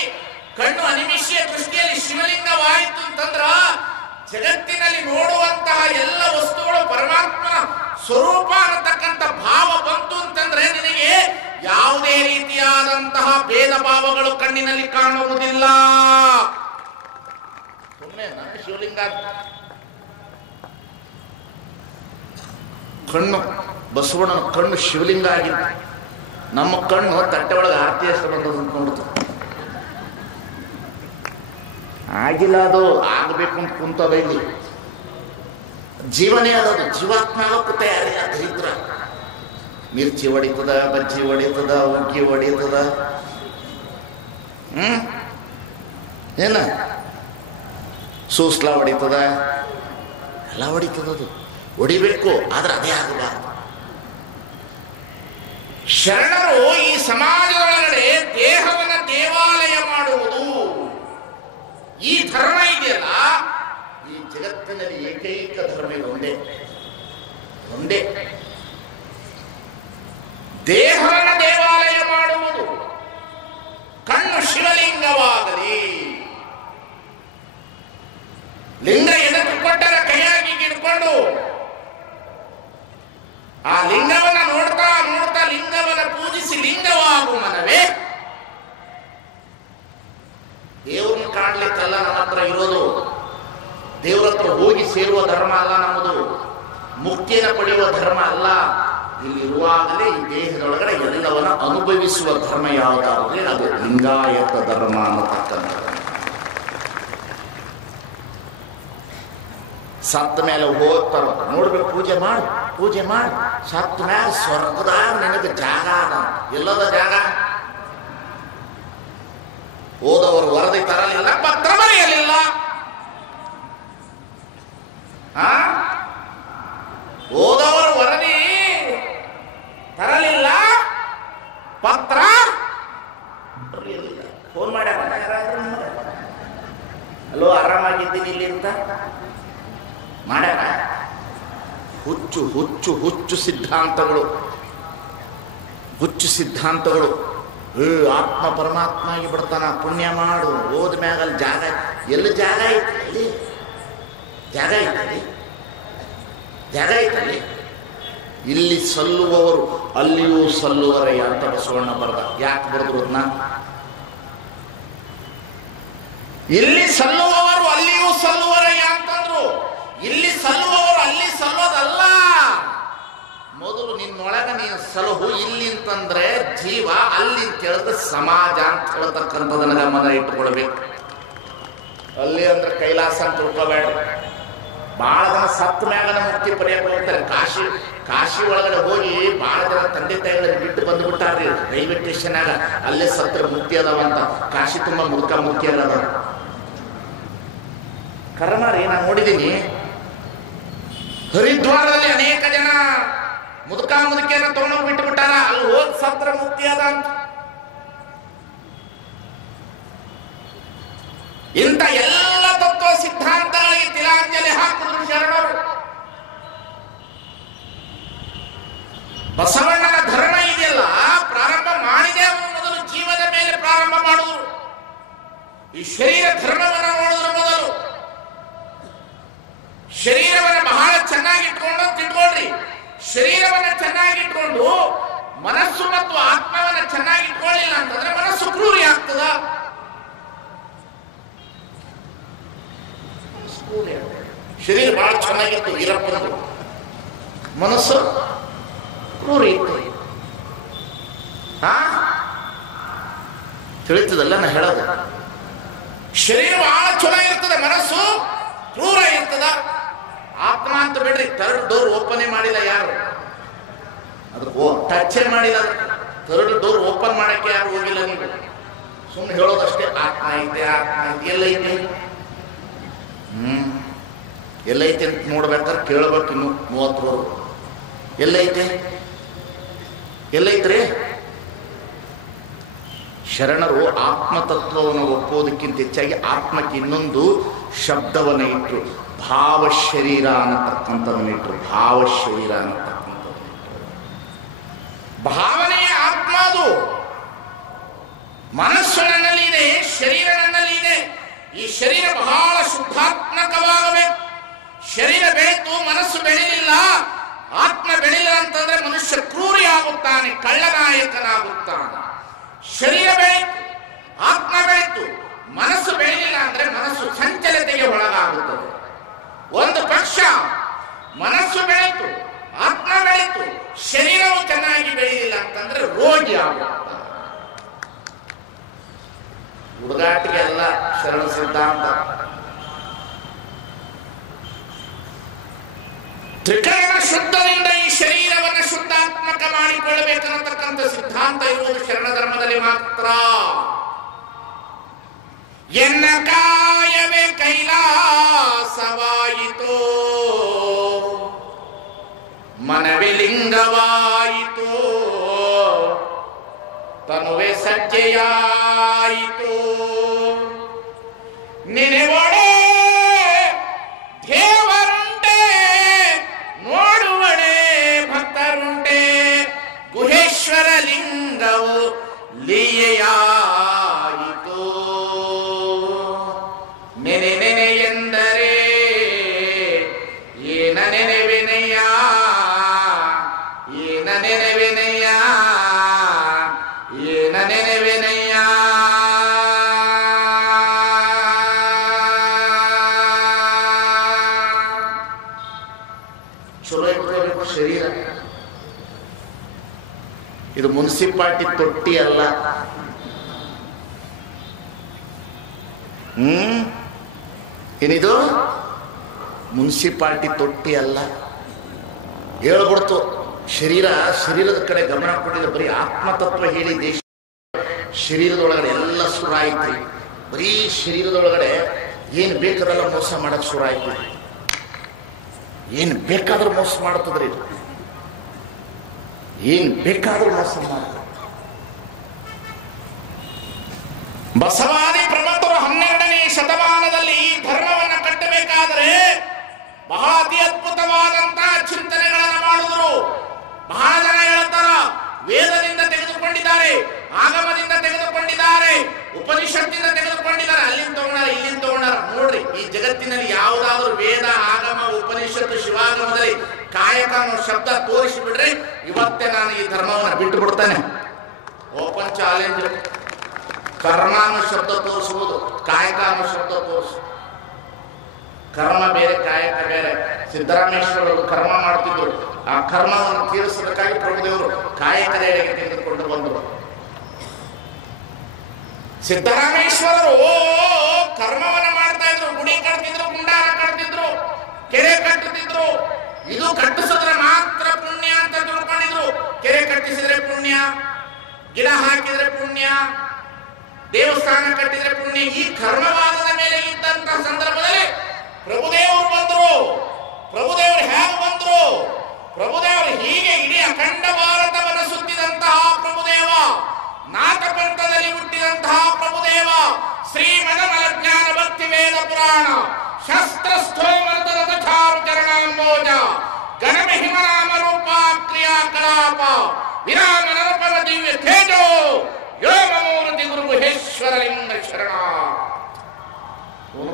ಕಣ್ಣು ಅನಿಮಿಷಿಯ ದೃಷ್ಟಿಯಲ್ಲಿ ಶಿವಲಿಂಗವಾಯಿತು ಅಂತಂದ್ರ, ಜಗತ್ತಿನಲ್ಲಿ ನೋಡುವಂತಹ ಎಲ್ಲ ವಸ್ತುಗಳು ಪರಮಾತ್ಮನ ಸ್ವರೂಪ ಅನ್ನತಕ್ಕಂಥ ಭಾವ ಬಂತು ಅಂತಂದ್ರೆ, ನಿನಗೆ ಯಾವುದೇ ರೀತಿಯಾದಂತಹ ಭೇದ ಭಾವಗಳು ಕಣ್ಣಿನಲ್ಲಿ ಕಾಣುವುದಿಲ್ಲ. ಸುಮ್ಮನೆ ನಾನು ಶಿವಲಿಂಗ ಕಣ್ಣು, ಬಸವಣ್ಣನ ಕಣ್ಣು ಶಿವಲಿಂಗ ಆಗಿತ್ತು. ನಮ್ಮ ಕಣ್ಣು ತಟ್ಟೆ ಒಳಗೆ ಆರತಿ ಎಷ್ಟು ಬಂದದ್ದು ನೋಡ್ತು, ಆಗಿಲ್ಲ. ಅದು ಆಗಬೇಕು ಅಂತ ಕುಂತದ. ಇಲ್ಲಿ ಜೀವನೇ ಅದದು, ಜೀವಾತ್ಮ ಆಗಕ್ಕೂ ತಯಾರಿ. ದರಿದ್ರ ಮಿರ್ಚಿ ಹೊಡಿತದ, ಬಜ್ಜಿ ಹೊಡಿತದ, ಉಗ್ಗಿ ಹೊಡಿತದ, ಏನ ಸೂಸ್ಲ ಹೊಡಿತದ, ಎಲ್ಲ ಹೊಡಿತದದು. ಹೊಡಿಬೇಕು, ಆದ್ರೆ ಅದೇ ಆಗಬಾರ್ದು. ಶರಣರು ಈ ಸಮಾಜದೊಳಗಡೆ ದೇಹವನ್ನ ದೇವಾಲಯ ಮಾಡುವುದು, ಈ ಧರ್ಮ ಇದೆಯಲ್ಲ, ಈ ಜಗತ್ತಿನಲ್ಲಿ ಏಕೈಕ ಧರ್ಮ ಒಂದೇ. ದೇಹವನ್ನ ದೇವಾಲಯ ಮಾಡುವುದು. ಕಣ್ಣು ಶಿವಲಿಂಗವಾಗಲಿ, ಲಿಂಗ ಎದಕ್ಕೆ ಕೊಟ್ಟರ ಕೈಯಾಗಿ ಹಿಡ್ಕೊಂಡು ಆ ಲಿಂಗವನ್ನ ನೋಡ್ತಾ ನೋಡ್ತಾ ಲಿಂಗವನ್ನ ಪೂಜಿಸಿ ಲಿಂಗವಾಗುವ ಮನವೇ. ದೇವ್ರನ್ನ ಕಾಡ್ಲಿಕ್ಕಲ್ಲ ನಮ್ಮ ಹತ್ರ ಇರೋದು, ದೇವ್ರ ಹತ್ರ ಹೋಗಿ ಸೇರುವ ಧರ್ಮ ಅಲ್ಲ ನಮ್ಮದು, ಮುಕ್ತಿಯನ್ನು ಪಡೆಯುವ ಧರ್ಮ ಅಲ್ಲ. ಇಲ್ಲಿರುವಾಗಲೇ ಈ ದೇಹದೊಳಗಡೆ ಎಲ್ಲವನ್ನ ಅನುಭವಿಸಿ ಅನುಭವಿಸುವ ಧರ್ಮ ಯಾವುದಾದ್ರೆ ಅದು ಲಿಂಗಾಯತ ಧರ್ಮ ಅನ್ನತಕ್ಕಂಥ. ಸತ್ತ ಮೇಲೆ ಹೋಗ್ತಾರ ನೋಡ್ಬೇಕು, ಪೂಜೆ ಮಾಡಿ ಸತ್ತ ಮೇಲೆ ಸ್ವರ್ಗದಾಗ ನಿನಗೆ ಜಾಗ ಅದ. ಎಲ್ಲದ ಜಾಗ? ಹೋದವರು ವರದಿ ತರಲಿಲ್ಲ, ಪತ್ರ ಬರೆಯಲಿಲ್ಲ. ಹೋದವರು ವರದಿ ತರಲಿಲ್ಲ, ಪತ್ರ ಬರೆಯಲಿಲ್ಲ. ಫೋನ್ ಮಾಡ್ಯಾರ, ಹಲೋ ಆರಾಮಾಗಿದ್ದೀನಿ ಇಲ್ಲಿ ಅಂತ ಮಾಡ್ಯಾರ. ಹುಚ್ಚು ಹುಚ್ಚು ಹುಚ್ಚು ಸಿದ್ಧಾಂತಗಳು, ಹುಚ್ಚು ಸಿದ್ಧಾಂತಗಳು. ಆತ್ಮ ಪರಮಾತ್ಮ ಆಗಿ ಬಿಡ್ತಾನ, ಪುಣ್ಯ ಮಾಡು, ಹೋದ ಮ್ಯಾಗಲ್ಲಿ ಜಾಗ ಎಲ್ಲಿ ಜಾಗ ಐತಿ? ಜಾಗ ಐತಲ್ಲಿ, ಜಾಗ ಐತಲ್ಲಿ. ಇಲ್ಲಿ ಸಲ್ಲುವವರು ಅಲ್ಲಿಯೂ ಸಲ್ಲುವರೆ ಅಂತ ಬಸವಣ್ಣ ಬರೆದ. ಯಾಕೆ ಬರೆದ್ರು ಅದನ್ನ? ಇಲ್ಲಿ ಸಲ್ಲುವವರು ಅಲ್ಲಿಯೂ ಸಲ್ಲುವರೆ ಅಂತಂದ್ರು. ಇಲ್ಲಿ ಸಲ್ಲುವವರು ಅಲ್ಲಿ ಸಲ್ಲೋದಲ್ಲ. ಮೊದಲು ನಿನ್ನೊಳಗ ನೀನು ಸಲಹು. ಇಲ್ಲಿ ಅಂತಂದ್ರೆ ಜೀವ, ಅಲ್ಲಿ ಅಂತ ಹೇಳಿದ್ರೆ ಸಮಾಜ ಅಂತ ಹೇಳ್ತಕ್ಕಂಥದನ್ನ ಗಮನ ಇಟ್ಟುಕೊಳ್ಬೇಕು. ಅಲ್ಲಿ ಅಂದ್ರೆ ಕೈಲಾಸ ಅಂತ ತಿಳ್ಕೋಬೇಡ. ಬಹಳ ಜನ ಸತ್ತ ಮ್ಯಾಗನ ಮುಕ್ತಿ ಪಡೆಯಕ್ಕೆ ಹೋಗ್ತಾರೆ. ಕಾಶಿ ಒಳಗಡೆ ಹೋಗಿ ಬಹಳ ಜನ ತಂದೆ ತಾಯಿಗಳನ್ನ ಬಿಟ್ಟು ಬಂದ್ಬಿಟ್ಟಾರ್ರಿ ರೈಲ್ವೆ ಸ್ಟೇಷನ್ ಆಗ. ಅಲ್ಲೇ ಸತ್ರ ಮುಕ್ತಿ ಅದಾವಂತ. ಕಾಶಿ ತುಂಬಾ ಮುಕ್ತಿ ಅದ. ಕರ್ಮ ರೀ, ನಾನು ನೋಡಿದ್ದೀನಿ. ಹರಿದ್ವಾರದಲ್ಲಿ ಅನೇಕ ಜನ ಮುದುಕಿಯನ್ನ ತಗೊಂಡೋಗಿ ಬಿಟ್ಟು ಬಿಟ್ಟಾರ. ಅಲ್ಲಿ ಹೋದ್ ಸತ್ರ ಮುಕ್ತಿ ಅದ ಅಂತ. ಇಂಥ ಎಲ್ಲ ತತ್ವ ಸಿದ್ಧಾಂತಗಳಿಗೆ ತಿಲಾಂಜಲಿ ಹಾಕಿದ್ರು ಶರಣರು. ಬಸವಣ್ಣನ ಧರ್ಮ ಇದೆಯಲ್ಲ, ಪ್ರಾರಂಭ ಮಾಡಿದೆ ಅವರು ಮೊದಲು ಜೀವದ ಮೇಲೆ ಪ್ರಾರಂಭ ಮಾಡುವರು. ಈ ಶರೀರ ಧರ್ಮವನ್ನು ನೋಡಿದ್ರು ಮೊದಲು. ಶರೀರವನ್ನು ಬಹಳ ಚೆನ್ನಾಗಿ ಇಟ್ಕೊಂಡು ತಿಳ್ಕೊಳ್ರಿ. ಶರೀರವನ್ನು ಚೆನ್ನಾಗಿ ಇಟ್ಕೊಂಡು ಮನಸ್ಸು ಮತ್ತು ಆತ್ಮವನ್ನು ಚೆನ್ನಾಗಿ ಇಟ್ಕೊಳ್ಳಿಲ್ಲ ಅಂತಂದ್ರೆ ಮನಸ್ಸು ಕ್ರೂರಿ ಆಗ್ತದ. ಶರೀರ ಬಹಳ ಚೆನ್ನಾಗಿತ್ತು ವೀರಪ್ಪನದು, ಮನಸ್ಸು ಕ್ರೂರಿ ಇತ್ತು. ತಿಳಿತದಲ್ಲ ನಾ ಹೇಳೋದು. ಶರೀರ ಬಹಳ ಚೆನ್ನಾಗಿರ್ತದೆ, ಮನಸ್ಸು ಕ್ರೂರ ಇರ್ತದ. ಆತ್ಮ ಅಂತ ಬಿಡ್ರಿ, ಥರ್ಡ್ ಡೋರ್ ಓಪನ್ ಮಾಡಿಲ್ಲ ಯಾರು, ಅದ್ರ ಟಚ್ ಮಾಡಿಲ್ಲ. ಥರ್ಡ್ ಡೋರ್ ಓಪನ್ ಮಾಡಕ್ಕೆ ಯಾರು ಹೋಗಿಲ್ಲ. ನೀವು ಸುಮ್ಮನೆ ಹೇಳೋದಷ್ಟೇ. ಆತ್ಮ ಐತೆ, ಆತ್ಮ ಐತೆ, ಎಲ್ಲೈತೆ? ಎಲ್ಲೈತೆ ಅಂತ ನೋಡ್ಬೇಕಾದ್ರೆ ಕೇಳ್ಬೇಕು. ಇನ್ನು 30 ವರ್ಷ ಎಲ್ಲೈತೆ? ಎಲ್ಲೈತ್ರಿ? ಶರಣರು ಆತ್ಮತತ್ವವನ್ನು ಒಪ್ಪೋದಕ್ಕಿಂತ ಹೆಚ್ಚಾಗಿ ಆತ್ಮಕ್ಕೆ ಇನ್ನೊಂದು ಶಬ್ದವನ್ನು ಇಟ್ಟರು. ಭಾವ ಶರೀರ ಅನ್ನತಕ್ಕಂಥದನ್ನು ಇಟ್ಟರು. ಭಾವ ಶರೀರ ಅನ್ನತಕ್ಕಂಥದ್ದನ್ನು ಇಟ್ಟರು. ಭಾವನೆಯ ಆತ್ಮ ಅದು. ಮನಸ್ಸು ನನ್ನಲ್ಲಿ ಇದೆ, ಶರೀರ ನನ್ನಲ್ಲಿ ಇದೆ. ಈ ಶರೀರ ಬಹಳ ಶುದ್ಧಾತ್ಮಕವಾಗಬೇಕು. ಶರೀರ ಬೆಳೆತು, ಮನಸ್ಸು ಬೆಳೆಯಲಿಲ್ಲ, ಆತ್ಮ ಬೆಳೆಯಿಲ್ಲ ಅಂತಂದ್ರೆ ಮನುಷ್ಯ ಕ್ರೂರಿ ಆಗುತ್ತಾನೆ, ಕಳ್ಳನಾಯಕನಾಗುತ್ತಾನೆ. ಶರೀರ ಬೆಳೆಯಿತು, ಆತ್ಮ ಬೆಳೆಯಿತು, ಮನಸ್ಸು ಬೆಳೆಯಲಿಲ್ಲ ಅಂದ್ರೆ ಮನಸ್ಸು ಚಂಚಲತೆಗೆ ಒಳಗಾಗುತ್ತದೆ. ಒಂದು ಪಕ್ಷ ಮನಸ್ಸು ಬೆಳೆಯಿತು, ಆತ್ಮ ಬೆಳೆಯಿತು, ಶರೀರವು ಚೆನ್ನಾಗಿ ಬೆಳೆಯಲಿಲ್ಲ ಅಂತಂದ್ರೆ ರೋಗಿ ಆಗುತ್ತಾನೆ. ಹುಡುಗಾಟಿಗೆ ಎಲ್ಲ ಶರಣ ಸಿದ್ಧಾಂತ. ತ್ರಿಕರಣ ಶುದ್ಧದಿಂದ ಈ ಶರೀರವನ್ನು ಶುದ್ಧಾತ್ಮಕ ಮಾಡಿಕೊಳ್ಳಬೇಕನ್ನತಕ್ಕಂಥ ಸಿದ್ಧಾಂತ ಇರುವುದು ಶರಣ ಧರ್ಮದಲ್ಲಿ ಮಾತ್ರ. ಎನ್ನ ಕಾಯವೇ ಕೈಲಾಸವಾಯಿತೋ, ಮನವೇ ಲಿಂಗವಾಯಿತೋ, ತನುವೆ ಸಜ್ಜೆಯಾಯಿತು. ನೆನೆವಡೆ ದೇವರುಂಟೆ, ನೋಡುವಡೆ ಭಕ್ತರುಂಟೆ, ಗುಹೇಶ್ವರ ಲಿಂಗವು ಲೀಯೆಯಾಯಿತು. ನೆನೆ ನೆನೆ ಎಂದರೆ ಏನ ನೆನೆವೆನೆಯ, ಏನ ನೆನೆವೆನೆಯ, ಏನ ನೆನೆವೆನೆಯ. ಚಲೋ ಇಟ್ಕೋಬೇಕು ಶರೀರ. ಇದು ಮುನ್ಸಿಪಾಲ್ಟಿ ತೊಟ್ಟಿ ಅಲ್ಲ. ಏನಿದು ಮುನ್ಸಿಪಾಲ್ಟಿ ತೊಟ್ಟಿ ಅಲ್ಲ. ಹೇಳ್ಬಿಡ್ತು. ಶರೀರದ ಕಡೆ ಗಮನ ಕೊಟ್ಟಿದೆ. ಬರೀ ಆತ್ಮತತ್ವ ಹೇಳಿ ದೇಶ ಶರೀರದೊಳಗಡೆ ಎಲ್ಲ ಶುರು ಆಯ್ತು. ಬರೀ ಶರೀರದೊಳಗಡೆ ಏನ್ ಬೇಕಾದ್ರೆಲ್ಲ ಮೋಸ ಮಾಡಕ್ ಶುರು ಆಯ್ತು. ಏನ್ ಬೇಕಾದ್ರೂ ಮೋಸ ಮಾಡ್ತದ್ರಿ. ಏನ್ ಬೇಕಾದ್ರೂ ಮೋಸ ಮಾಡ್ತದೆ. ಬಸವಾದಿ ಪ್ರಮಥರು 12ನೇ ಶತಮಾನದಲ್ಲಿ ಈ ಧರ್ಮವನ್ನು ಕಟ್ಟಬೇಕಾದರೆ ಬಹಳ ಅತಿ ಅದ್ಭುತವಾದಂತಹ ಚಿಂತನೆಗಳನ್ನು ಮಾಡಿದ್ರು. ಬಹಳ ಜನ ಹೇಳ್ತಾರ ವೇದದಿಂದ ತೆಗೆದುಕೊಂಡಿದ್ದಾರೆ, ಆಗಮದಿಂದ ತೆಗೆದುಕೊಂಡಿದ್ದಾರೆ, ಉಪನಿಷತ್ತಿಂದ ತೆಗೆದುಕೊಂಡಿದ್ದಾರೆ, ಅಲ್ಲಿಂದ ತಗೊಂಡಾರ, ಇಲ್ಲಿಂದ ತಗೊಂಡಾರ. ನೋಡ್ರಿ, ಈ ಜಗತ್ತಿನಲ್ಲಿ ಯಾವುದಾದ್ರೂ ವೇದ, ಆಗಮ, ಉಪನಿಷತ್ತು, ಶಿವಾಗಮದಲ್ಲಿ ಕಾಯಕ ಅನ್ನೋ ಶಬ್ದ ತೋರಿಸಿ ಬಿಡ್ರಿ, ಇವತ್ತೇ ನಾನು ಈ ಧರ್ಮವನ್ನು ಬಿಟ್ಟು ಬಿಡ್ತೇನೆ. Open challenge. ಕರ್ಮ ಅನ್ನೋ ಶಬ್ದ ತೋರಿಸುವುದು, ಕಾಯಕ ಅನ್ನೋ ಶಬ್ದ ತೋರಿಸು. ಕರ್ಮ ಬೇರೆ, ಕಾಯಕ ಬೇರೆ. ಸಿದ್ದರಾಮೇಶ್ವರರು ಕರ್ಮ ಮಾಡ್ತಿದ್ರು. ಆ ಕರ್ಮವನ್ನು ತೀರಿಸೋದಕ್ಕಾಗಿ ಪ್ರಭುದೇವರು ಕಾಯಕದ ಎಡೆಗೆ ತೆಗೆದುಕೊಂಡು ಬಂದರು. ಸಿದ್ದರಾಮೇಶ್ವರರು ಕರ್ಮವನ್ನು ಮಾಡ್ತಾ ಇದ್ರು. ಗುಡಿ ಕಟ್ತಿದ್ರು, ಗುಂಡಾರ ಕಟ್ತಿದ್ರು, ಕೆರೆ ಕಟ್ಟುತ್ತಿದ್ರು. ಇದು ಕಟ್ಟಿಸಿದ್ರೆ ಮಾತ್ರ ಪುಣ್ಯ ಅಂತ ತಿಳ್ಕೊಂಡಿದ್ರು. ಕೆರೆ ಕಟ್ಟಿಸಿದ್ರೆ ಪುಣ್ಯ, ಗಿಡ ಹಾಕಿದ್ರೆ ಪುಣ್ಯ, ದೇವಸ್ಥಾನ ಕಟ್ಟಿದ್ರೆ ಪುಣ್ಯ. ಈ ಕರ್ಮವಾದದ ಮೇಲೆ ಇದ್ದಂತ ಸಂದರ್ಭದಲ್ಲಿ ಪ್ರಭುದೇವರು ಬಂದ್ರು. ಪ್ರಭುದೇವರು ಹೇಗೆ ಬಂದ್ರು? ಪ್ರಭುದೇವರು ಹೀಗೆ ಇಡೀ ಅಖಂಡ ಭಾರತವನ್ನು ಸುತ್ತಿದಂತಹ ಪ್ರಭುದೇವ, ನಾಥಪಂಥದಲ್ಲಿ ಹುಟ್ಟಿದಂತಹ ಪ್ರಭುದೇವ, ಶ್ರೀಮನಮಲ ಜ್ಞಾನ ಭಕ್ತಿ ವೇದ ಪುರಾಣ ಶಸ್ತ್ರಸ್ಥೋಮೃತದ ಚಾರು ಚರಣಾಂಬೋಜ ಗಣಮಹಿಮ ನಾಮ ರೂಪ ಕ್ರಿಯಾ ಕಲಾಪ ವಿರಾಮ ನರಪವ ದಿವ್ಯ ತೇಜೋ ಯೋಗಮೂರ್ತಿ ಗುರು ಗುಹೇಶ್ವರ ಲಿಂಗ ಶರಣ.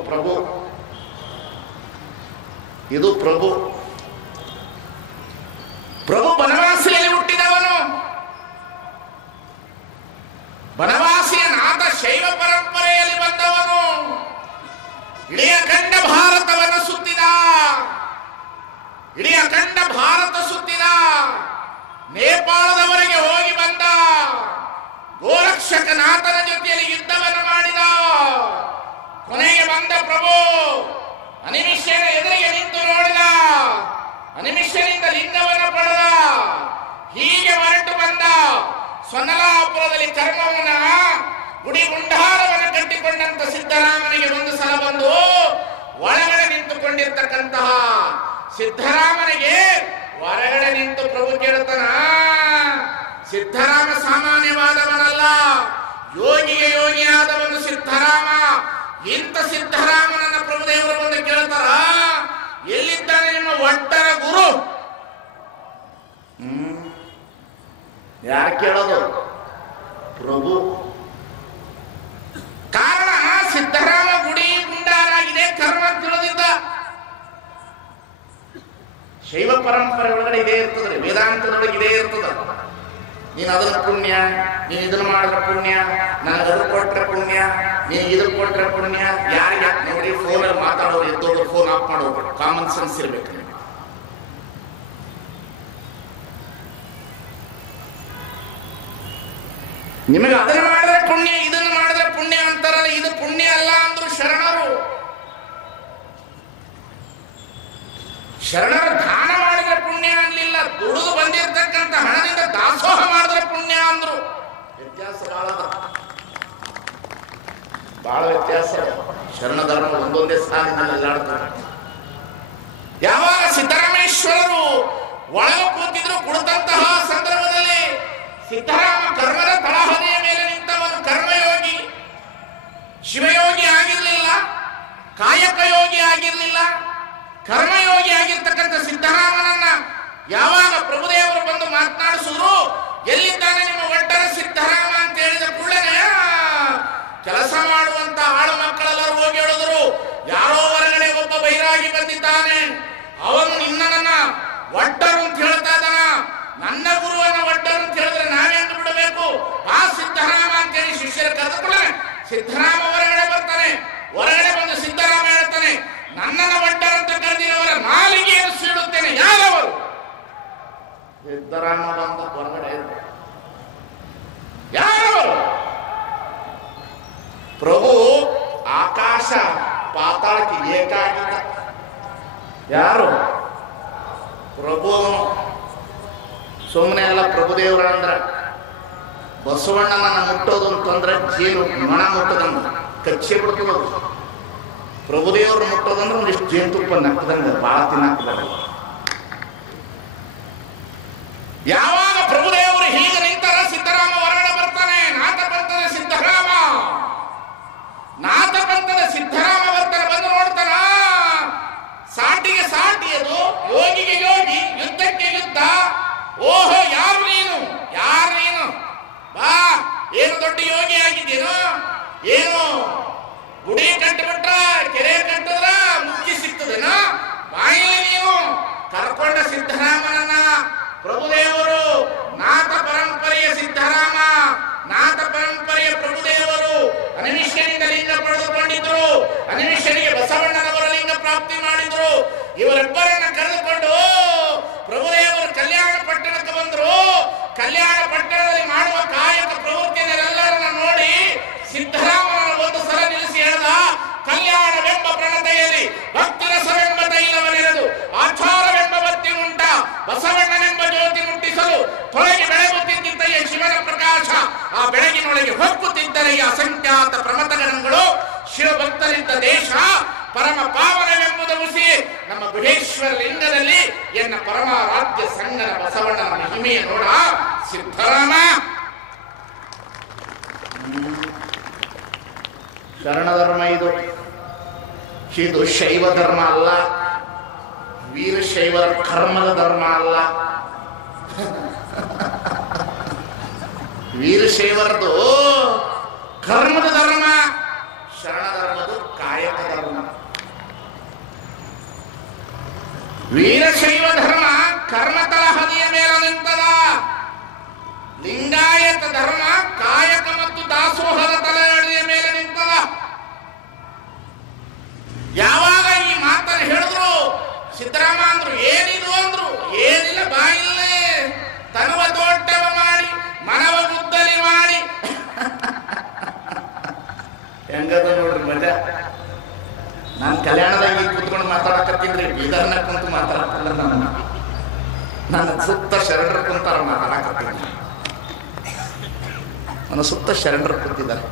ಪ್ರಭು, ಇದು ಪ್ರಭು. ಪ್ರಭು ಬನವಾಸಿಯಲ್ಲಿ ಹುಟ್ಟಿದವನು. ಬನವಾಸಿಯ ನಾಥ ಶೈವ ಪರಂಪರೆಯಲ್ಲಿ ಬಂದವನು. ಇಡೀ ಅಖಂಡ ಭಾರತವನ್ನು ಸುತ್ತಿದ. ಇಡೀ ಅಖಂಡ ಭಾರತ ಸುತ್ತಿದ. ನೇಪಾಳದವರೆಗೆ ಹೋಗಿ ಬಂದ. ಗೋರಕ್ಷಕನಾಥನ ಜೊತೆಯಲ್ಲಿ ಯುದ್ಧವನ್ನು ಮಾಡಿದ. ಕೊನೆಗೆ ಬಂದ ಪ್ರಭು ಅನಿಮಿಷನ ಎದುರಿಗೆ ನಿಂತು ನೋಡಿದ. ಅನಿಮಿಷನಿಂದ ಲಿಂಗವನ್ನು ಪಡೆದ. ಹೀಗೆ ಹೊರಟು ಬಂದ. ಸ್ವನಲಾಪುರದಲ್ಲಿ ಕರ್ಮವನ್ನ ಗುಡಿ ಗುಂಡಾರವನ್ನು ಕಟ್ಟಿಕೊಂಡಂತ ಸಿದ್ದರಾಮನಿಗೆ ಒಂದು ಸಲ ಬಂದು ಒಳಗಡೆ ನಿಂತುಕೊಂಡಿರ್ತಕ್ಕಂತಹ ಸಿದ್ದರಾಮನಿಗೆ ಹೊರಗಡೆ ನಿಂತು ಪ್ರಭು ಕೇಳ್ತಾನ. ಸಿದ್ದರಾಮ ಸಾಮಾನ್ಯವಾದವನಲ್ಲ, ಯೋಗಿಗೆ ಯೋಗಿಯಾದವನು ಸಿದ್ದರಾಮ. ಇಂಥ ಸಿದ್ದರಾಮನನ್ನ ಪ್ರಭುದೇವರು ಬಂದು ಕೇಳ್ತಾರ, ಎಲ್ಲಿದ್ದಾನೆ ನಿಮ್ಮ ಒಡ್ಡರ ಗುರು? ಯಾರು ಕೇಳೋದು? ಪ್ರಭು. ಕಾರಣ ಸಿದ್ದರಾಮ ಗುಡಿ ಗುಂಡಾರಾಗಿದೆ, ಕರ್ಮ ತಿಳಿದಿದ್ದ. ಶೈವ ಪರಂಪರೆ ಒಳಗಡೆ ಇದೇ ಇರ್ತದೆ, ವೇದಾಂತದೊಳಗೆ ಇದೇ ಇರ್ತದ. ನೀನು ಅದನ್ನ ಪುಣ್ಯ, ನೀನು ಇದನ್ನ ಮಾಡಿದ್ರೆ ಪುಣ್ಯ, ನನಗೆ ಅದನ್ನ ಕೊಟ್ರೆ ಪುಣ್ಯ, ನೀನು ಇದನ್ನ ಕೊಟ್ರೆ ಪುಣ್ಯ. ಯಾರಿಗೆ ನೋಡಿ ಫೋನಲ್ಲಿ ಮಾತಾಡೋರು ಎದ್ದೋರು ಫೋನ್ ಆಫ್ ಮಾಡೋರು. ಕಾಮನ್ ಸೆನ್ಸ್ ಇರ್ಬೇಕು. ನಿಮಗೆ ಅದನ್ನ ಮಾಡಿದ್ರೆ ಪುಣ್ಯ, ಇದನ್ನ ಮಾಡಿದ್ರೆ ಪುಣ್ಯ ಅಂತಾರಲ್ಲ, ಇದು ಪುಣ್ಯ ಅಲ್ಲ ಅಂದ್ರು ಶರಣರು. ಶರಣರು ದಾನ ಮಾಡಿದ್ರೆ ಪುಣ್ಯ ಅನ್ಲಿಲ್ಲ, ದುಡಿದು ಬಂದಿರತಕ್ಕಂತ ಹಣದಿಂದ ದಾಸೋಹ ಮಾಡಿದ್ರೆ ಪುಣ್ಯ ಅಂದ್ರು. ವ್ಯತ್ಯಾಸ ಬಹಳ ವ್ಯತ್ಯಾಸ. ಶರಣ ಧರ್ಮ ಒಂದೊಂದೇ ಸಾಲಿನಲ್ಲಿ ಆಡ್ತಾರೆ. ಯಾವಾಗ ಸಿದ್ದರಾಮೇಶ್ವರರು ಒಳಗೆ ಕೂತಿದ್ರು ಕುಳಿತಂತಹ ಸಂದರ್ಭದಲ್ಲಿ ಸಿದ್ದರಾಮ ಕರ್ಮದ ತಳಹದಿಯ ಮೇಲೆ ನಿಂತವನು ಕರ್ಮಯೋಗಿ. ಶಿವಯೋಗಿ ಆಗಿರ್ಲಿಲ್ಲ, ಕಾಯಕ ಯೋಗಿ ಆಗಿರ್ಲಿಲ್ಲ, ಕರ್ಮಯೋಗಿ ಆಗಿರ್ತಕ್ಕಂಥ ಸಿದ್ದರಾಮನನ್ನ ಯಾವಾಗ ಪ್ರಭುದೇವರು ಬಂದು ಮಾತನಾಡಿಸಿದ್ರು, ಎಲ್ಲಿದ್ದಾನೆ ನಿಮ್ಮ ಒಡ್ಡರ ಸಿದ್ದರಾಮ ಅಂತ ಹೇಳಿದ ಕೂಡಲೇ ಕೆಲಸ ಮಾಡುವಂತ ಆಳು ಮಕ್ಕಳೆಲ್ಲರೂ ಹೋಗಿ ಹೇಳಿದ್ರು, ಯಾರೋ ಹೊರಗಡೆ ಒಬ್ಬ ಬೈರಾಗಿ ಬಂದಿದ್ದಾನೆ, ಅವನು ನಿನ್ನನ್ನ ಒಡ್ಡರು ಅಂತ ಹೇಳ್ತಾ ಇದ್ದಾನ, ನನ್ನ ಗುರುವನ್ನ ಒಡ್ಡರು ಅಂತ ಹೇಳಿದ್ರೆ ನಾವೇನು ಬಿಡಬೇಕು, ಆ ಸಿದ್ದರಾಮ ಅಂತ ಹೇಳಿ ಶಿಷ್ಯರ ಕರೆದ ಕೂಡಲೇ ಸಿದ್ದರಾಮ ಹೊರಗಡೆ ಬರ್ತಾನೆ. ಹೊರಗಡೆ ಬಂದು ಸಿದ್ದರಾಮ ಹೇಳ್ತಾನೆ, ನನ್ನನ್ನ ಒಡ್ಡರಂತ ಕರೆದಿರುವವರ ನಾಲಿಗೆಯನ್ನು ಸೀಳುತ್ತೇನೆ. ಯಾರವರು? ಸಿದ್ದರಾಮ ಬಂದ ಹೊರಗಡೆ ಪ್ರಭು ಆಕಾಶ ಪಾತಾಳಕ್ಕೆ ಏಕಾಗಿದ್ದ. ಯಾರು? ಪ್ರಭು. ಸುಮ್ಮನೆ ಅಲ್ಲ ಪ್ರಭುದೇವರ ಅಂದ್ರ ಬಸವಣ್ಣನ ಮುಟ್ಟೋದು ಅಂತಂದ್ರೆ ಜೇನು ನೊಣ ಮುಟ್ಟದಂಗ ಕಚ್ಚಿ ಬಿಡ್ತದ. ಪ್ರಭುದೇವ್ರ ಮುಟ್ಟೋದಂದ್ರೆ ಒಂದಿಷ್ಟು ಜೇನುತುಪ್ಪ ನಕ್ಕದಂಗ ಬಾಳ ತಿನ್ನಕ್ತದ. ಯಾವಾಗ ಪ್ರಭುದೇವರು ಹೀಗೆ ನಿಂತರ ಸಿದ್ದರಾಮ ಹೊರಗಡೆ ಬರ್ತಾನೆ. ನಾಥ ಪಂಥದ ಸಿದ್ದರಾಮ, ನಾಥ ಪಂಥದ ಸಿದ್ದರಾಮ ಬರ್ತಾನೆ. ಬಂದು ನೋಡ್ತಾನ, ಸಾಟಿಗೆ ಸಾಟಿ, ಅದು ಯೋಗಿಗೆ ಯೋಗಿ, ಯುದ್ಧಕ್ಕೆ ಯುದ್ಧ. ಓಹೋ, ಯಾರು ನೀನು? ಯಾರು ನೀನು? ಬಾ, ಏನು ದೊಡ್ಡ ಯೋಗಿ ಆಗಿದ್ದೀನೋ ಏನು? ಗುಡಿ ಕಟ್ಟಿಬಿಟ್ರ, ಕೆರೆ ಕಟ್ಟಿದ್ರ ಮುಕ್ತಿ ಸಿಗ್ತದೇನೋ? ಬಾಯಿ ನೀವು ಕರ್ಕೊಂಡ ಸಿದ್ದರಾಮನನ್ನ ಪ್ರಭುದೇವರು, ನಾಥ ಪರಂಪರೆಯ ಸಿದ್ದರಾಮ, ನಾಥ ಪರಂಪರೆಯ ಪ್ರಭುದೇವರು ಅನಿಮಿಷನಿಂದ ಲಿಂಗ ಪಡೆದುಕೊಂಡಿದ್ರು. ಅನಿಮಿಷನಿಗೆ ಬಸವಣ್ಣನವರ ಲಿಂಗ ಪ್ರಾಪ್ತಿ ಮಾಡಿದ್ರು. ಇವರಿಬ್ಬರನ್ನ ಕರೆದುಕೊಂಡು ಪ್ರಭುದೇವರು ಕಲ್ಯಾಣ ಪಟ್ಟಣಕ್ಕೆ ಬಂದ್ರು. ಕಲ್ಯಾಣ ಪಟ್ಟಣದಲ್ಲಿ ಮಾಡುವ ಕಾಯಕ ಪ್ರವೃತ್ತಿಯನ್ನೆಲ್ಲರನ್ನ ನೋಡಿ ಸಿದ್ದರಾಮನ ಒಂದು ಸಲ ನಿಲ್ಲಿಸಿ ಹೇಳ್ದ, ಕಲ್ಯಾಣವೆಂಬ ಪ್ರಣತೆಯಲ್ಲಿ ಭಕ್ತಿ ರಸವೆಂಬ ತೈಲವನೆರೆದು ಆಚಾರವೆಂಬ ಬತ್ತಿ ಉಂಟ ಬಸವಣ್ಣನೆಂಬ ಜ್ಯೋತಿ ಮುಟ್ಟಿಸಲು ತೊಳಗಿ ಬೆಳಗುತ್ತಿದ್ದಯ್ಯ ಶಿವನ ಪ್ರಕಾಶ. ಆ ಬೆಳಗಿನೊಳಗೆ ಹೊಕ್ಕುತ್ತಿದ್ದರೆಯ ಅಸಂಖ್ಯಾತ ಪ್ರಮತಗಣಗಳು. ಶಿವಭಕ್ತರಿದ್ದ ದೇಶ ಪರಮ ಪಾವನವೆಂಬುದು ಹುಸಿ. ನಮ್ಮ ಗುಹೇಶ್ವರ ಲಿಂಗದಲ್ಲಿ ಎನ್ನ ಪರಮಾರಾಧ್ಯ ಸಂಗನ ಬಸವಣ್ಣನ ಮಹಿಮೆಯ ನೋಡ ಸಿದ್ದರಾಮ. ಶರಣ ಧರ್ಮ ಇದು. ಇದು ಶೈವ ಧರ್ಮ ಅಲ್ಲ, ವೀರಶೈವರ ಕರ್ಮದ ಧರ್ಮ ಅಲ್ಲ. ವೀರಶೈವರದು ಕರ್ಮದ ಧರ್ಮ, ಶರಣ ಧರ್ಮದು ಕಾಯಕ ಧರ್ಮ. ವೀರಶೈವ ಧರ್ಮ ಕರ್ಮ ತಳಹದಿಯ ಮೇಲೆ ನಿಂತದ. ಲಿಂಗಾಯತ ಧರ್ಮ ಕಾಯಕ ಮತ್ತು ದಾಸೋಹದ ತಲೆಹದಿಯ ಮೇಲೆ ನಿಂತದ. ಯಾವಾಗ ಈ ಮಾತನ್ನು ಹೇಳಿದ್ರು ಸಿದ್ದರಾಮ ಅಂದ್ರು, ಏನಿದು ಅಂದ್ರು, ಏನಿಲ್ಲ ಬಾಯಿಲ್ಲೇ ತನುವ ತೋಟವ ಮಾಡಿ ಮನವ ಗುದ್ದಲಿ ಮಾಡಿ. ಹೆಂಗದ ನೋಡ್ರಿ ಮಜಾ. ನಾನು ಕಲ್ಯಾಣದಾಗ ಕೂತ್ಕೊಂಡು ಮಾತಾಡಕತ್ತಿದ್ರಿ, ಬೀದರ್ನಾಗ ಕುಂತು ಮಾತಾಡಕ್ಕಲ್ಲ. ನನ್ನ ಸುತ್ತ ಶರಣರು ಕುಂತಾರ ಮಾತಾಡಕತ್ತಿದ್ರಿ. ನನ್ನ ಸುತ್ತ ಶರಣರು ಕೂತಿದ್ದಾರೆ.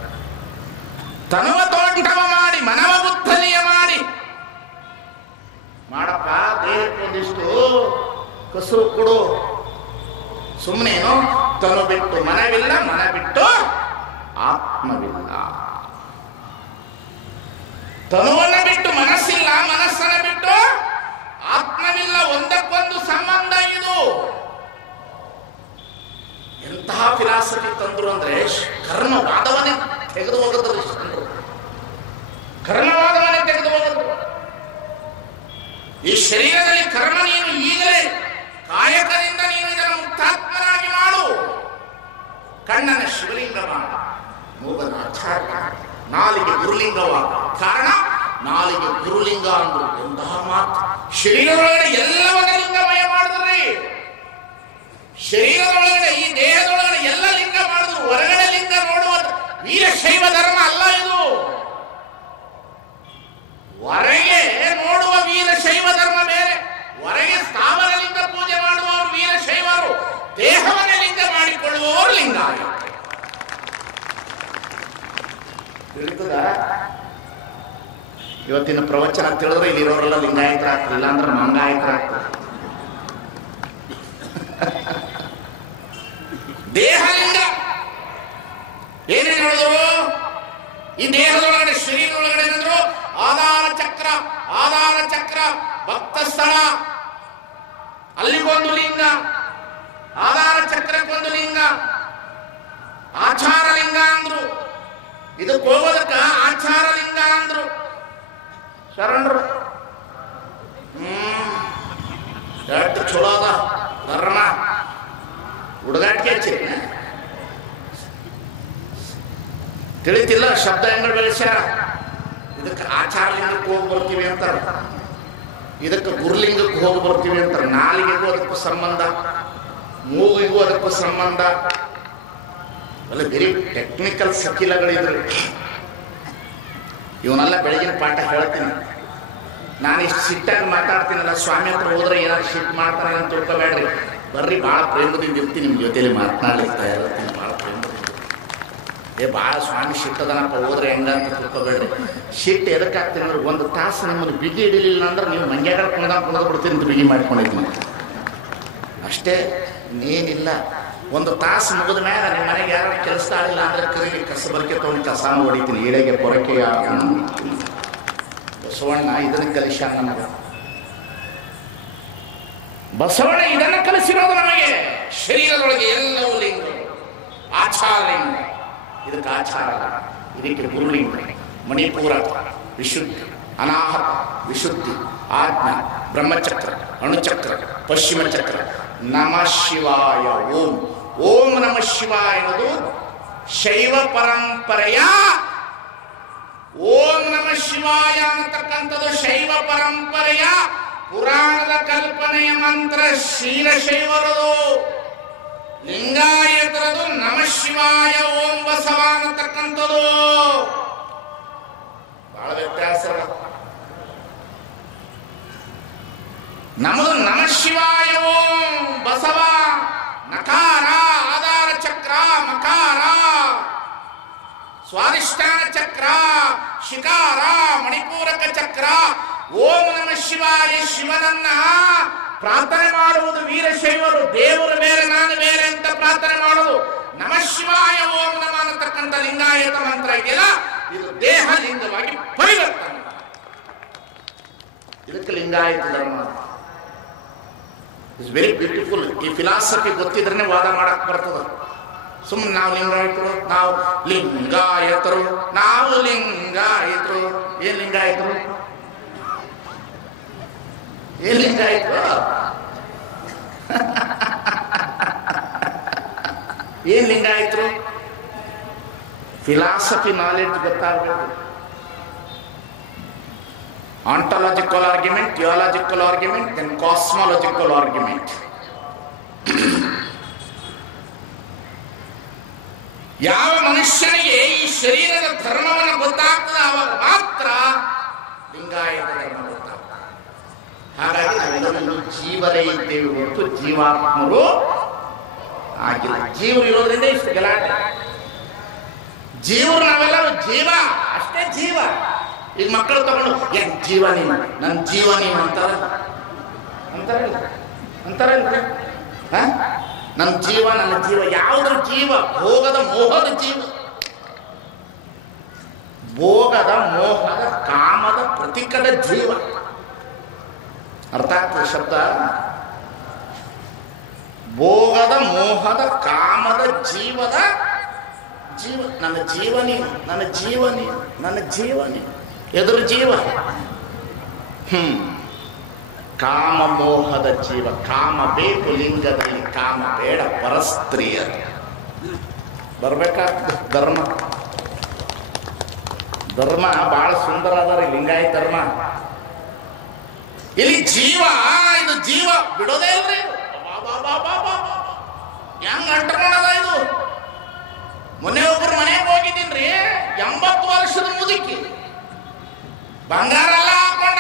ತನುವ ತೋಟವ ಮಾಡಿ ಮನವ ಗುದ್ದಲಿಯ ಮಾಡಿ. ಮಾಡಪ್ಪ, ದೇಹಕ್ಕೊಂದಿಷ್ಟು ಕಸುರು ಕೊಡು. ಸುಮ್ಮನೇನು ತನು ಬಿಟ್ಟು ಮನವಿಲ್ಲ, ಮನ ಬಿಟ್ಟು ಆತ್ಮವಿಲ್ಲ. ತನುವನ್ನ ಬಿಟ್ಟು ಮನಸ್ಸಿಲ್ಲ, ಮನಸ್ಸನ್ನ ಬಿಟ್ಟು ಆತ್ಮವಿಲ್ಲ. ಒಂದಕ್ಕೊಂದು ಸಂಬಂಧ ಇದು. ಎಂತಹ ಫಿಲಾಸಫಿ ತಂದ್ರು ಅಂದ್ರೆ ಕರ್ಮವಾದವನ್ನೇ ತೆಗೆದು ಹೋಗೋದ್ರಿ. ಕರ್ಮವಾದವನ್ನೇ ತೆಗೆದು ಹೋಗೋದು. ಈ ಶರೀರದಲ್ಲಿ ಕರ್ಮ ನೀನು ಈಗಲೇ ಕಾಯಕದಿಂದ ನೀನು ಇದನ್ನು ಮುಕ್ತಾತ್ಮನಾಗಿ ಮಾಡು. ಕಣ್ಣನ ಶಿವಲಿಂಗ ಮಾಡು, ಮೂಗನ ಆಚಾರ್ಯ, ನಾಲಿಗೆ ಗುರುಲಿಂಗವಾದ ಕಾರಣ ನಾಲಿಗೆ ಗುರುಲಿಂಗ ಅಂದ್ರು. ಎಂತಹ ಮಾತು! ಶರೀರದೊಳಗಡೆ ಎಲ್ಲವನ್ನ ಲಿಂಗಮಯ ಮಾಡಿದ್ರಿ. ಶರೀರದೊಳಗಡೆ, ಈ ದೇಹದೊಳಗಡೆ ಎಲ್ಲ ಲಿಂಗ ಮಾಡಿದ್ರು. ಹೊರಗಡೆ ಲಿಂಗ ನೋಡುವ ವೀರಶೈವ ಧರ್ಮ ಅಲ್ಲ ಇದು. ಹೊರಗೆ ನೋಡುವ ವೀರಶೈವ ಧರ್ಮ ಬೇರೆ. ಹೊರಗೆ ಸ್ಥಾವರ ಲಿಂಗ ಪೂಜೆ ಮಾಡುವವರು ವೀರಶೈವರು, ದೇಹವನ್ನೇ ಲಿಂಗ ಮಾಡಿಕೊಳ್ಳುವವರು ಲಿಂಗಾಯ. ತಿಳಿತದ? ಇವತ್ತಿನ ಪ್ರವಚನ ತಿಳಿದ್ರೆ ಇಲ್ಲಿರೋರೆಲ್ಲ ಲಿಂಗಾಯತರಾಗ್ತದೆ, ಇಲ್ಲ ಅಂದ್ರೆ ಮಂಗಾಯತರಾಗ್ತದೆ. ದೇಹಲಿಂಗ ಏನೇನು ಹೇಳಿದ್ರು? ಈ ದೇಹದೊಳಗಡೆ, ಶರೀರದೊಳಗಡೆ ಏನಂದ್ರು? ಆಧಾರ ಚಕ್ರ, ಆಧಾರ ಚಕ್ರ, ಭಕ್ತ ಸ್ಥಳ, ಅಲ್ಲಿಗೊಂದು ಲಿಂಗ, ಆಧಾರ ಚಕ್ರಕ್ಕೊಂದು ಲಿಂಗ, ಆಚಾರ ಲಿಂಗ ಅಂದ್ರು. ಇದಕ್ಕೆ ಹೋಗೋದಕ್ಕ ಆಚಾರ ಲಿಂಗ ಅಂದ್ರು ಶರಣರು. ಎಷ್ಟು ಚಲೋ ಅದ ಧರ್ಮ. ಹುಡುಗಾಟಿಕೆ ಹಚ್ಚಿ ತಿಳಿತಿಲ್ಲ, ಶಬ್ದ ಹೆಂಗ ಬೆಳೆಸ್ಯಾರ. ಇದಕ್ಕೆ ಆಚಾರ ಲಿಂಗಕ್ಕೆ ಹೋಗಿ ಬರ್ತೀವಿ ಅಂತಾರ, ಇದಕ್ಕೆ ಗುರುಲಿಂಗಕ್ಕೆ ಹೋಗಿ ಬರ್ತೀವಿ ಅಂತಾರೆ. ನಾಲಿಗೆಗೂ ಅದಕ್ಕೂ ಸಂಬಂಧ, ಮೂಗಿಗೂ ಅದಕ್ಕೂ ಸಂಬಂಧ. ಅಲ್ಲ, ವೆರಿ ಟೆಕ್ನಿಕಲ್ ಸಕಿಲಗಳಿದ್ರು. ಇವನೆಲ್ಲ ಬೆಳಗಿನ ಪಾಠ ಹೇಳ್ತೀನಿ. ನಾನು ಇಷ್ಟು ಸಿಟ್ಟಾಗಿ ಮಾತಾಡ್ತೀನಲ್ಲ, ಸ್ವಾಮಿ ಹತ್ರ ಹೋದ್ರೆ ಏನಾದ್ರು ಸಿಟ್ಟು ಮಾಡ್ತಾನೆ ಅಂತ ತಿಳ್ಕೊಬೇಡ್ರಿ. ಬರ್ರಿ, ಭಾಳ ಪ್ರೇಮದಿಂದ ಇರ್ತೀನಿ, ನಿಮ್ಮ ಜೊತೆಲಿ ಮಾತನಾಡ್ಲಿಕ್ಕೆ ಇರ್ತೀನಿ, ಭಾಳ ಪ್ರೇಮದಿಂದ. ಭಾಳ ಸ್ವಾಮಿ ಸಿಟ್ಟದನಪ್ಪ ಹೋದ್ರೆ ಹೆಂಗಂತ ತಿಳ್ಕೊಬೇಡ್ರಿ. ಸಿಟ್ಟು ಎದಕ್ಕಾಗ್ತೀನಿ ಅಂದ್ರೆ, ಒಂದು ತಾಸು ನಿಮ್ಮನ್ನು ಬಿಗಿ ಹಿಡಿಲಿಲ್ಲ ಅಂದ್ರೆ ನೀವು ಮಂಗ್ಯಾಗ ಕುಣಿದು ಬಿಡ್ತೀನಿ ಅಂತ ಬಿಗಿ ಮಾಡ್ಕೊಂಡಿದ್ದೀನಿ ಅಷ್ಟೇ, ಇನ್ನೇನಿಲ್ಲ. ಒಂದು ತಾಸು ಮುಗಿದ ಮ್ಯಾಗ ನಿಮ್ಮ ಮನೆಗೆ ಯಾರು ಕೆಲಸ ಆಗಿಲ್ಲ ಅಂದ್ರೆ ಕರೀಲಿ, ಕಸ ಬರಕೆ ತೊಗೊಂಡು ಕಸಾನ ಹೊಡಿತೀನಿ, ಇಳೆಗೆ ಪೊರಕೆ. ಬಸವಣ್ಣ ಇದನ್ನು ಕಲಿಸ್ಯಾನ ನಮಗೆ. ಬಸವಣ್ಣ ಇದನ್ನು ಕಲಿಸಿರೋದು ನಮಗೆ. ಶರೀರದೊಳಗೆ ಎಲ್ಲವೂ ಲಿಂಗ, ಆಚಾರ ಲಿಂಗ, ಇದಕ್ಕೆ ಆಚಾರ, ಇದಕ್ಕೆ ಗುರುಲಿಂಗ, ಮಣಿಪೂರ ವಿಶುದ್ಧಿ, ಅನಾಹತ ವಿಶುದ್ಧಿ, ಆಜ್ಞಾ, ಬ್ರಹ್ಮಚಕ್ರ, ಅಣುಚಕ್ರ, ಪಶ್ಚಿಮ ಚಕ್ರ, ನಮಃ ಶಿವಾಯ. ಓಂ ಓಂ ನಮಃ ಶಿವಾಯ ಎನ್ನುವುದು ಶೈವ ಪರಂಪರೆಯ, ಓಂ ನಮಃ ಶಿವಾಯ ಅನ್ನತಕ್ಕಂಥದ್ದು ಶೈವ ಪರಂಪರೆಯ ಪುರಾಣದ ಕಲ್ಪನೆಯ ಮಂತ್ರ. ಶೀಲಶೈವರದು, ಲಿಂಗಾಯತರದು ನಮಃ ಶಿವಾಯ ಓಂ ಬಸವ ಅನ್ನತಕ್ಕಂಥದ್ದು. ಬಹಳ ವ್ಯತ್ಯಾಸ. ನಮ್ಮದು ನಮಃ ಶಿವಾಯ ಓಂ ಬಸವ, ನಕಾರ ಆಧಾರ ಚಕ್ರ, ಮಕಾರ ಸ್ವಾಧಿಷ್ಠಾನ ಚಕ್ರ, ಶಿಕಾರ ಮಣಿಪೂರಕ ಚಕ್ರ. ಓಂ ನಮಃ ಶಿವಾಯ ಶಿವನನ್ನ ಪ್ರಾರ್ಥನೆ ಮಾಡುವುದು ವೀರಶೈವರು. ದೇವರು ಬೇರೆ ನಾನು ಬೇರೆ ಅಂತ ಪ್ರಾರ್ಥನೆ ಮಾಡುವುದು. ನಮಃ ಶಿವಾಯ ಓಂ ನಮ ಅನ್ನತಕ್ಕಂಥ ಲಿಂಗಾಯತ ಮಂತ್ರ ಇದೆಯಲ್ಲ, ಇದು ದೇಹ ಲಿಂಗವಾಗಿ ಪರಿವರ್ತನೆ. ಇದಕ್ಕೆ ಲಿಂಗಾಯತ ಧರ್ಮ. It's very beautiful. ಈ ಫಿಲಾಸಫಿ ಗೊತ್ತಿದ್ರೆ ವಾದ ಮಾಡಕ್ ಬರ್ತದ. ಸುಮ್ಮನೆ ನಾವು ಲಿಂಗಾಯತರು, ನಾವು ಲಿಂಗಾಯತರು, ನಾವು ಲಿಂಗಾಯತರು. ಏನ್ ಲಿಂಗಾಯತರು? ಏನ್ ಲಿಂಗಾಯತರು? ಏನ್ ಲಿಂಗಾಯತರು? ಫಿಲಾಸಫಿ ನಾಲೆಡ್ಜ್ ಗೊತ್ತಾಗಬೇಕು. Ontological argument, theological argument, then cosmological argument. ಯಾವ ಮನುಷ್ಯನಿಗೆ ಈ ಶರೀರದ ಧರ್ಮವನ್ನು ಗೊತ್ತಾಗ್ತದೆ ಅವಾಗ ಮಾತ್ರ ಲಿಂಗಾಯತ ಧರ್ಮ ಗೊತ್ತಾಗ್ತದೆ. ಹಾಗಾಗಿ ನಾವೆಲ್ಲರೂ ಜೀವರೇ ಇದ್ದೇವೆ ಹೊರತು ಜೀವಾತ್ಮರು ಆಗಿಲ್ಲ. ಜೀವರು ಇರೋದ್ರಿಂದ ಇಷ್ಟು ಗಲಾಟೆ. ಜೀವರು ನಾವೆಲ್ಲರೂ ಜೀವ, ಅಷ್ಟೇ ಜೀವ. ಈಗ ಮಕ್ಕಳು ತಗೊಂಡು ಏನ್ ಜೀವ ನೀನು, ನನ್ನ ಜೀವ ನೀನು ಅಂತಾರಲ್ಲ, ನನ್ನ ಜೀವ, ನನ್ನ ಜೀವ. ಯಾವುದ್ರ ಜೀವ? ಭೋಗದ ಮೋಹದ ಜೀವ. ಭೋಗದ ಮೋಹದ ಕಾಮದ ಪ್ರತೀಕದ ಜೀವ. ಅರ್ಥ ಆಗ್ತದೆ ಶಬ್ದ? ಭೋಗದ ಮೋಹದ ಕಾಮದ ಜೀವದ ಜೀವ. ನನ್ನ ಜೀವ ನೀನು, ನನ್ನ ಜೀವ ನೀನು, ನನ್ನ ಜೀವ ನೀನು. ಎದುರು ಜೀವ ಕಾಮ ಮೋಹದ ಜೀವ. ಕಾಮ ಬೇಕು ಲಿಂಗದಲ್ಲಿ, ಕಾಮ ಬೇಡ ಪರಸ್ತ್ರೀಯರು. ಬರ್ಬೇಕಾಗ್ತದೆ ಧರ್ಮ. ಧರ್ಮ ಬಹಳ ಸುಂದರ ಅದ ರೀ ಲಿಂಗಾಯತ ಧರ್ಮ. ಇಲ್ಲಿ ಜೀವ, ಇದು ಜೀವ ಬಿಡೋದೇ ಇಲ್ರಿ. ಹೆಂಗ್ ಅಂಟ್ಕೊಂಡದ ಇದು? ಮೊನ್ನೆ ಒಬ್ರು ಮನೆಗೆ ಹೋಗಿದ್ದೀನ್ರಿ, 80 ವರ್ಷದ ಮುದುಕಿ, ಬಂಗಾರ ಎಲ್ಲ ಹಾಕೊಂಡ,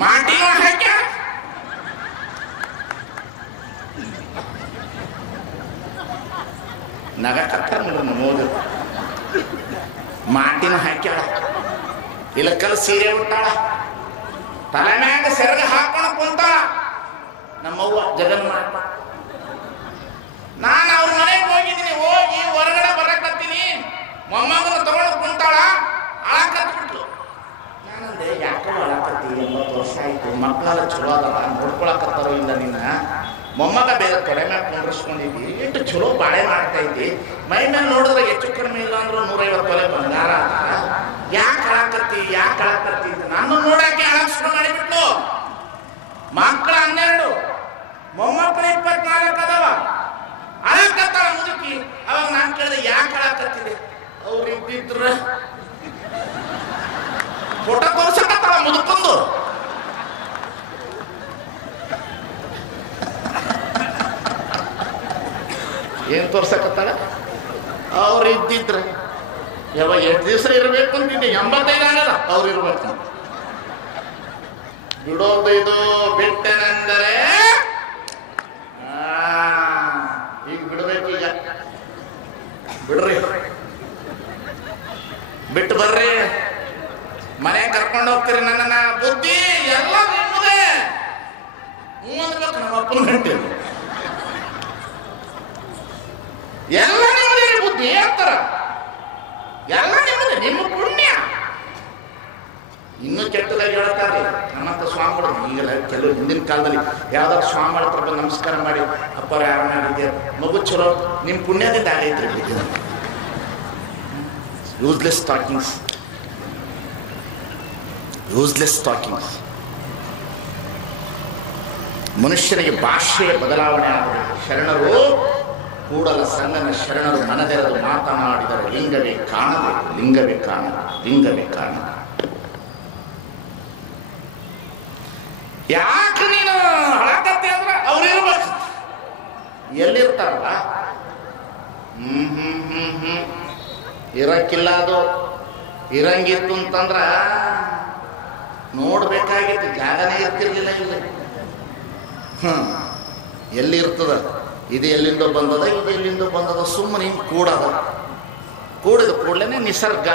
ಮಾಟಿನೂ ಹಾಕ್ಯ, ನಗಕತ್ತಾರ ನೋಡ್ರಿ ನೋಡಿ. ಮಾಟಿನ ಹಾಕ್ಯಾಳ, ಇಲಕ್ಕಲ್ ಸೀರೆ ಉಟ್ಟಾಳ, ತಲೆ ಮ್ಯಾಗ ಸೆರಗ ಹಾಕೊಂಡು ಕುಂತಾಳ ನಮ್ಮವ್ವ ಜಗನ್ಮಾತ. ನಾನು ಅವ್ರ ಮನೆಗೆ ಹೋಗಿದ್ದೀನಿ. ಹೋಗಿ ಹೊರಗಡೆ ಬರಕತ್ತೀನಿ, ಮೊಮ್ಮಗನ ತಗೊಂಡು ಕುಂತಾಳ, ಅಳಕತ್ಬಿಟ್ಲು. ನಾನಂದೆ ಯಾಕೋ ಅಳಕತ್ತಿ, 80 ವರ್ಷ ಆಯ್ತು, ಮಕ್ಕಳೆಲ್ಲ ಚಲೋ ಅದ, ನೋಡ್ಕೊಳಕತ್ತಾರೋ ಇಲ್ಲ ನಿನ್ನ. ಮೊಮ್ಮಗ ಬೇರೆ ತೊಡೆ ಮ್ಯಾಗ ಕುಂಡ್ರಿಸ್ಕೊಂಡಿದ್ದಿ, ಎಷ್ಟು ಚಲೋ ಬಾಳೆ ಮಾಡ್ತಾ ಇದ್ದಿ, ಮೈ ಮೇಲೆ ನೋಡಿದ್ರೆ ಹೆಚ್ಚು ಕಡಿಮೆ ಇಲ್ಲ ಅಂದ್ರು 150 ತೊಲೆ ಬಂಗಾರ ಅದ, ಯಾಕೆ ಅಳಕತ್ತಿ ಯಾಕೆ ಅಳಕತ್ತಿ ಅಂತ ನಾನು ನೋಡಾಕೆ ಅಳಕ್ ಶುರು ಮಾಡಿಬಿಟ್ಲು. ಮಕ್ಕಳ 12, ಮೊಮ್ಮಕ್ಕಳು 24 ಅದಾವ. ಅಳಕತ್ತಾಳ ಮುದುಕಿ. ಅವಾಗ ನಾನು ಕೇಳಿದೆ ಯಾಕೆ ಅಳಕತ್ತಿದೆ? ಅವ್ರು ಇದ್ದಿದ್ರ ಫೋಟೋ ತೋರ್ಸಕತ್ತಾಳ ಮುದುಕೊಂದು. ಏನ್ ತೋರ್ಸಕತ್ತಾಳ? ಅವ್ರು ಇದ್ದಿದ್ರ ಯಾವಾಗ ಎಷ್ಟು ದಿವಸ ಇರಬೇಕು ಅಂತಿದ್ದೆ, 85 ಆಗಲ್ಲ ಅವ್ರು ಇರ್ಬೇಕು. ಬಿಡೋದು ಇದು ಬಿಟ್ಟೆನೆಂದರೆ ಈಗ ಬಿಡ್ಬೇಕು. ಈಗ ಬಿಡ್ರಿ, ಬಿಟ್ಟು ಬರ್ರಿ, ಮನೆ ಕರ್ಕೊಂಡು ಹೋಗ್ತೀರಿ ನನ್ನ. ಬುದ್ಧಿ ಎಲ್ಲ ನಿಮ್ಮದೇ. ನಮ್ಮ ಅಪ್ಪನ ಗಂಟೆ ಎಲ್ಲ ನಿಮ್ಮದೇ ಬುದ್ಧಿ ಅಂತಾರ. ಎಲ್ಲ ನಿಮ್ಮದೇ, ನಿಮ್ಮ ಪುಣ್ಯ. ಇನ್ನೂ ಕೆಟ್ಟದಾಗಿ ಹೇಳ್ತಾರೆ ನಮ್ಮಂತ ಸ್ವಾಮಿಗಳು. ಈಗೆಲ್ಲ ಕೆಲವು ಹಿಂದಿನ ಕಾಲದಲ್ಲಿ ಯಾವ್ದಾದ್ರು ಸ್ವಾಮಿಗಳ ಹತ್ರ ಬಂದು ನಮಸ್ಕಾರ ಮಾಡಿ, ಅಪ್ಪರ ಯಾರು ಮಾಡಿದ್ದೆ ಮಗು ಚಲೋ, ನಿಮ್ಮ ಪುಣ್ಯದಿಂದ ಆಗೈತ್ರಿ. Useless takings, useless takings. ಮನುಷ್ಯನಿಗೆ ಭಾಷೆಯ ಬದಲಾವಣೆ ಆಗಬೇಕು. ಶರಣರು ಕೂಡಲ ಸಂಗನ ಶರಣರು ಮನದೆರೆದು ಮಾತನಾಡಿದರೆ ಲಿಂಗವೇ ಕಾಣಬೇಕು, ಲಿಂಗವೇ ಕಾಣ, ಲಿಂಗವೇ ಕಾಣ. ಯಾಕೆ ನೀನು ಹಳಕತ್ತೆ ಅಂದ್ರೆ ಅವ್ರು ಇರ್ಬೇಕು. ಎಲ್ಲಿರ್ತಾರಲ್ಲ ಇರಕ್ಕಿಲ್ಲ. ಅದು ಇರಂಗಿತ್ತು ಅಂತಂದ್ರ ನೋಡ್ಬೇಕಾಗಿತ್ತು, ಜಾಗನೇ ಇರ್ತಿರ್ಲಿಲ್ಲ. ಇಲ್ಲ ಎಲ್ಲಿ ಇರ್ತದ? ಇದು ಎಲ್ಲಿಂದ ಬಂದದ, ಇದು ಎಲ್ಲಿಂದ ಬಂದದ, ಸುಮ್ಮನೆ ಕೂಡದ. ಕೂಡಿದ ಕೂಡಲೇ ನಿಸರ್ಗ,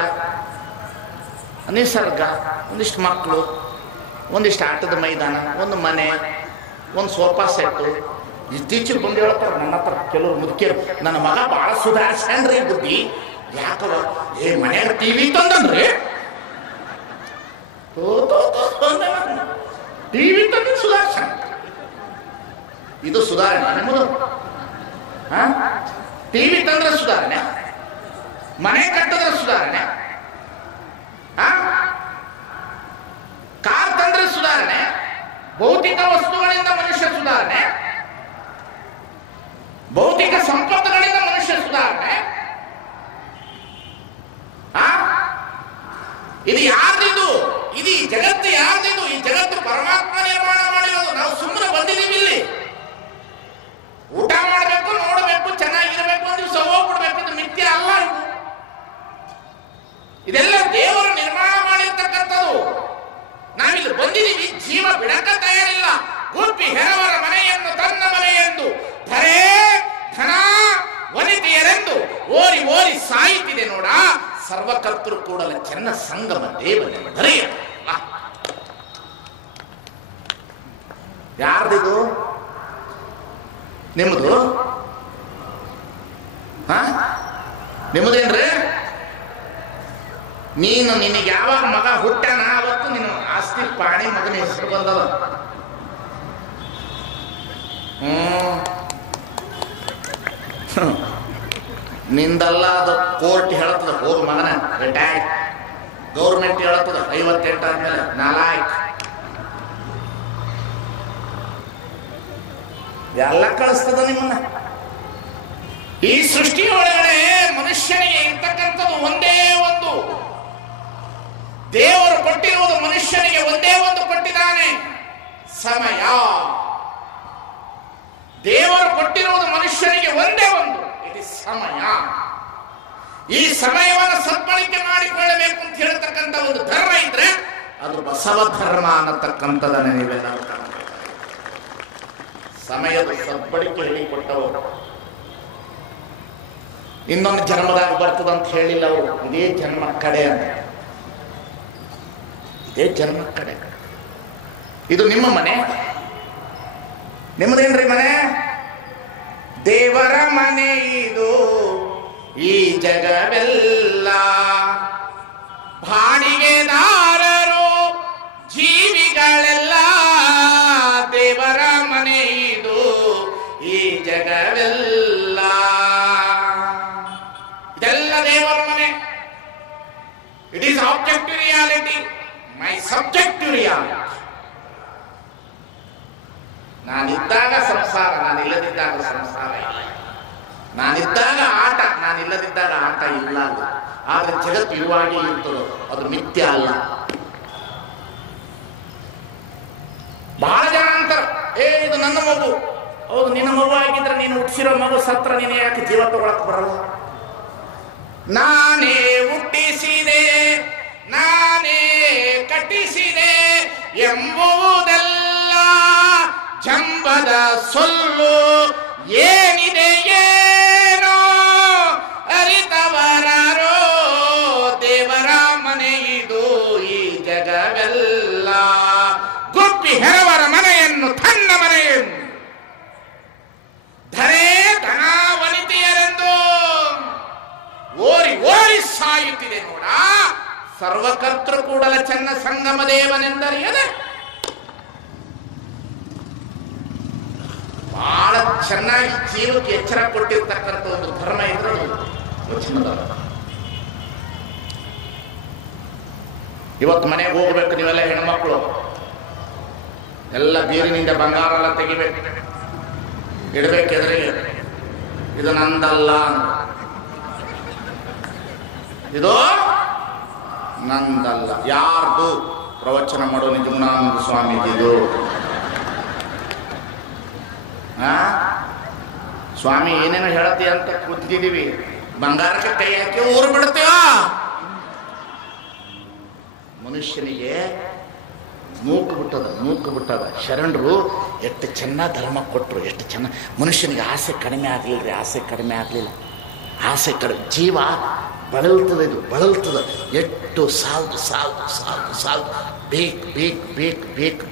ನಿಸರ್ಗ, ಒಂದಿಷ್ಟು ಮಕ್ಕಳು, ಒಂದಿಷ್ಟು ಆಟದ ಮೈದಾನ, ಒಂದು ಮನೆ, ಒಂದು ಸೋಫಾ ಸೆಟ್ಟು. ಇತ್ತೀಚೆಗೆ ಬಂದು ಹೇಳ್ತಾರೆ ನನ್ನ ಹತ್ರ ಕೆಲವರು ಮುದುಕಿಯರು, ನನ್ನ ಮಗ ಭಾಳ ಸುಧಾರಿಸ್ಕೊಂಡ್ರಿ ಬುದ್ಧಿ. ಯಾಕವ? ಮನೆಯಾಗ ಟಿವಿ ತಂದ್ರಿ, ಟಿವಿ ತಂದ್ರೆ ಸುಧಾರಿಸ. ಇದು ಸುಧಾರಣೆ ನಿಮ್ಮದು? ಟಿವಿ ತಂದ್ರೆ ಸುಧಾರಣೆ, ಮನೆ ಕಟ್ಟಿದ್ರೆ ಸುಧಾರಣೆ, ಕಾರ್ ತಂದ್ರೆ ಸುಧಾರಣೆ, ಭೌತಿಕ ವಸ್ತುಗಳಿಂದ ಮನುಷ್ಯ ಸುಧಾರಣೆ, ಭೌತಿಕ ಸಂಪತ್ತುಗಳಿಂದ ಮನುಷ್ಯ ಸುಧಾರಣೆ. ಇದು ಯಾರ್ದಿದು? ಇದು ಈ ಜಗತ್ತು ಯಾರ್ದಿದು? ಈ ಜಗತ್ತು ಪರಮಾತ್ಮ ನಿರ್ಮಾಣ ಮಾಡಿರೋದು. ನಾವು ಸುಮ್ಮನೆ ಬಂದಿದ್ದೀವಿ ಇಲ್ಲಿ. ಊಟ ಮಾಡಬೇಕು, ನೋಡಬೇಕು, ಚೆನ್ನಾಗಿರ್ಬೇಕು, ಒಂದು ದಿವಸ ಹೋಗ್ಬಿಡ್ಬೇಕು. ಇದು ಮಿಥ್ಯ ಅಲ್ಲ. ಇದೆಲ್ಲ ದೇವರು ನಿರ್ಮಾಣ ಮಾಡಿರ್ತಕ್ಕಂಥದ್ದು. ನಾವಿಲ್ಲಿ ಬಂದಿದ್ದೀವಿ, ಜೀವ ಬಿಡಕ ತಯಾರಿಲ್ಲ. ಗುಬ್ಬಿ ಹೆರವರ ಮನೆಯನ್ನು ತನ್ನ ಮನೆಯೆಂದು ಧರೆ ಧನ ವನಿತೆಯರೆಂದು ಓರಿ ಓರಿ ಸಾಯುತ್ತಿದೆ ನೋಡ. ಸರ್ವಕರ್ತೃ ಕೂಡಲ ಚೆನ್ನ ಸಂಗಮ ದೇವನ ಧರೆಯ. ಯಾರ್ದಿದು? ನಿಮ್ಮದು? ನಿಮ್ಮದೇನ್ರಿ? ನೀನು ನಿನಗೆ ಯಾವಾಗ ಮಗ ಹುಟ್ಟಾನ ಅವತ್ತು ನೀನು ಆಸ್ತಿ ಪಾಣಿ ಮಗನ ಹೆಸರು ಬಂದದ. ನಿಂದಲ್ಲ, ಅದು ಕೋರ್ಟ್ ಹೇಳತ್ತದ ಹೋಗ ಮಗನ ರಿಟೈರ್ಡ್. ಗೌರ್ಮೆಂಟ್ ಹೇಳತ್ತದ 58 ಆದ್ಮೇಲೆ ನಾಲಾಯ್ತು ಎಲ್ಲ ಕಳಿಸ್ತದ ನಿಮ್ಮನ್ನ. ಈ ಸೃಷ್ಟಿ ಒಳಗಡೆ ಮನುಷ್ಯನಿಗೆ ಇರ್ತಕ್ಕಂಥದ್ದು ಒಂದೇ ಒಂದು. ದೇವರು ಕೊಟ್ಟಿರುವುದು ಮನುಷ್ಯನಿಗೆ ಒಂದೇ ಒಂದು ಕೊಟ್ಟಿದ್ದಾನೆ, ಸಮಯ. ದೇವರು ಕೊಟ್ಟಿರುವುದು ಮನುಷ್ಯನಿಗೆ ಒಂದೇ ಒಂದು, ಇದು ಸಮಯ. ಈ ಸಮಯವನ್ನು ಸದ್ಬಳಕೆ ಮಾಡಿಕೊಳ್ಳಬೇಕು ಅಂತ ಹೇಳ್ತಕ್ಕಂಥ ಒಂದು ಧರ್ಮ ಇದ್ರೆ ಅದು ಬಸವ ಧರ್ಮ ಅನ್ನತಕ್ಕಂಥದನ್ನ ನೀವೆಲ್ಲ ಸಮಯದ ಸದ್ಬಳಕೆ ಹೇಳಿಕೊಟ್ಟವರು. ಇನ್ನೊಂದು ಜನ್ಮದಾಗ ಬರ್ತದಂತ ಹೇಳಿಲ್ಲ ಅವರು. ಇದೇ ಜನ್ಮ ಕಡೆ ಅಂತ, ಇದೇ ಜನ್ಮ ಕಡೆ. ಇದು ನಿಮ್ಮ ಮನೆ, ನಿಮ್ಮದೇನ್ರಿ ಮನೆ? ದೇವರ ಮನೆ ಇದು, ಈ ಜಗವೆಲ್ಲ ಬಾಡಿಗೆದಾರರು ಜೀವಿಗಳೆಲ್ಲ. ದೇವರ ಮನೆ ಇದು, ಈ ಜಗವೆಲ್ಲ. ಇದೆಲ್ಲ ದೇವರ ಮನೆ. It is objective reality, my subjective reality. ನಾನಿದ್ದಾಗ ಸಂಸಾರ, ನಾನಿಲ್ಲದಿದ್ದಾಗ ಸಂಸಾರ ಇಲ್ಲ. ನಾನಿದ್ದಾಗ ಆಟ, ನಾನಿಲ್ಲದಿದ್ದಾಗ ಆಟ ಇಲ್ಲ. ಆದ್ರೆ ಜಗತ್ತು ಇರುವಾಗೇ ಇರ್ತದೋ, ಅದು ಮಿಥ್ಯ ಅಲ್ಲ. ಬಹಳ ಜನ ಅಂತಾರೆ, ಇದು ನನ್ನ ಮಗು. ಹೌದು, ನಿನ್ನ ಮಗು ಆಗಿದ್ರೆ ನೀನು ಹುಟ್ಟಿಸಿರೋ ಮಗು ಸತ್ರ ನೀನು ಯಾಕೆ ಜೀವ ತಗೊಳಕ್ ಬರಲ್ಲ? ನಾನೇ ಹುಟ್ಟಿಸಿದೆ ನಾನೇ ಕಟ್ಟಿಸಿದೆ ಎಂಬುವುದೆಲ್ಲ ಜಂಬದ ಸೊಲ್ಲು. ಏನಿದೆ ಏನೋ ಅರಿತವರಾರೋ ದೇವರ ಮನೆ ಇದು ಈ ಜಗವೆಲ್ಲ. ಗುಬ್ಬಿ ಹೆರವರ ಮನೆಯನ್ನು ತನ್ನ ಮನೆಯನ್ನು ಧರೆ ಧನ ವನಿತೆಯರೆಂದು ಓರಿ ಓರಿ ಸಾಯುತ್ತಿದೆ ನೋಡ. ಸರ್ವಕರ್ತೃ ಕೂಡಲ ಚೆನ್ನ ಸಂಗಮ ದೇವನೆಂದರಿಯದೆ ಬಹಳ ಚೆನ್ನಾಗಿ ಜೀವಕ್ಕೆ ಎಚ್ಚರ ಕೊಟ್ಟಿರ್ತಕ್ಕಂಥ ಒಂದು ಧರ್ಮ ಇದ್ರೆ ಇವತ್ತು ಮನೆಗೆ ಹೋಗ್ಬೇಕು ನೀವೆಲ್ಲ ಹೆಣ್ಮಕ್ಳು ಎಲ್ಲ ಬೀರಿನಿಂದ ಬಂಗಾರ ಎಲ್ಲ ತೆಗಿಬೇಕು, ಇಡಬೇಕೆದ್ರೆ ಇದು ನಂದಲ್ಲ, ಇದು ನಂದಲ್ಲ. ಯಾರ್ದು? ಪ್ರವಚನ ಮಾಡೋ ನಿಜಾನಂದ ಸ್ವಾಮೀಜಿದು. ಸ್ವಾಮಿ ಏನೇನು ಹೇಳತ್ತಿ ಅಂತ ಕೂತಿದ್ದೀವಿ, ಬಂಗಾರಕ್ಕೆ ಕೈ ಹಾಕಿ ಊರು ಬಿಡ್ತೀವ. ಮನುಷ್ಯನಿಗೆ ಮೂಕು ಬಿಟ್ಟದ. ಶರಣರು ಎಷ್ಟು ಚೆನ್ನಾಗಿ ಧರ್ಮ ಕೊಟ್ಟರು, ಎಷ್ಟು ಚೆನ್ನಾಗಿ. ಮನುಷ್ಯನಿಗೆ ಆಸೆ ಕಡಿಮೆ ಆಗಲಿಲ್ಲ, ಆಸೆ ಕಡಿಮೆ. ಜೀವ ಬಳಲ್ತದೆ, ಇದು ಬಳಲ್ತದ. ಎಷ್ಟು ಸಾಲ್ದು ಬೇಕು.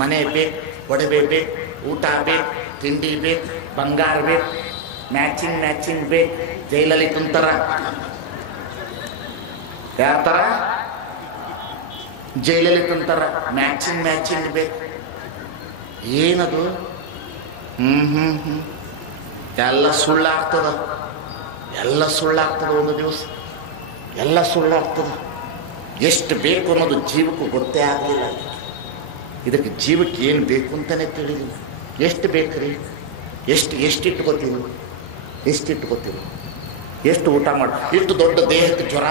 ಮನೆ ಬೇಕು, ಒಡವೆ ಬೇಕು, ಊಟ ಬೇಕು, ತಿಂಡಿ ಬೇಕು, ಬಂಗಾರ ಬೇಕು, ಮ್ಯಾಚಿಂಗ್ ಬೇಕು. ಜೈಲಲ್ಲಿ ಕುಂತಾರ ಯಾವ ಥರ? ಜೈಲಲ್ಲಿ ಕುಂತಾರ, ಮ್ಯಾಚಿಂಗ್ ಬೇಕು. ಏನದು? ಎಲ್ಲ ಸುಳ್ಳಾಗ್ತದ ಒಂದು ದಿವಸ, ಎಲ್ಲ ಸುಳ್ಳಾಗ್ತದ. ಎಷ್ಟು ಬೇಕು ಅನ್ನೋದು ಜೀವಕ್ಕೂ ಗೊತ್ತೇ ಆಗಲಿಲ್ಲ. ಇದಕ್ಕೆ ಜೀವಕ್ಕೆ ಏನು ಬೇಕು ಅಂತಲೇ ತಿಳಿದಿಲ್ಲ. ಎಷ್ಟು ಬೇಕ್ರಿ? ಎಷ್ಟು ಇಟ್ಕೋತೀವಿ? ಎಷ್ಟು ಊಟ ಮಾಡಿ? ಇಷ್ಟು ದೊಡ್ಡ ದೇಹಕ್ಕೆ ಜ್ವರ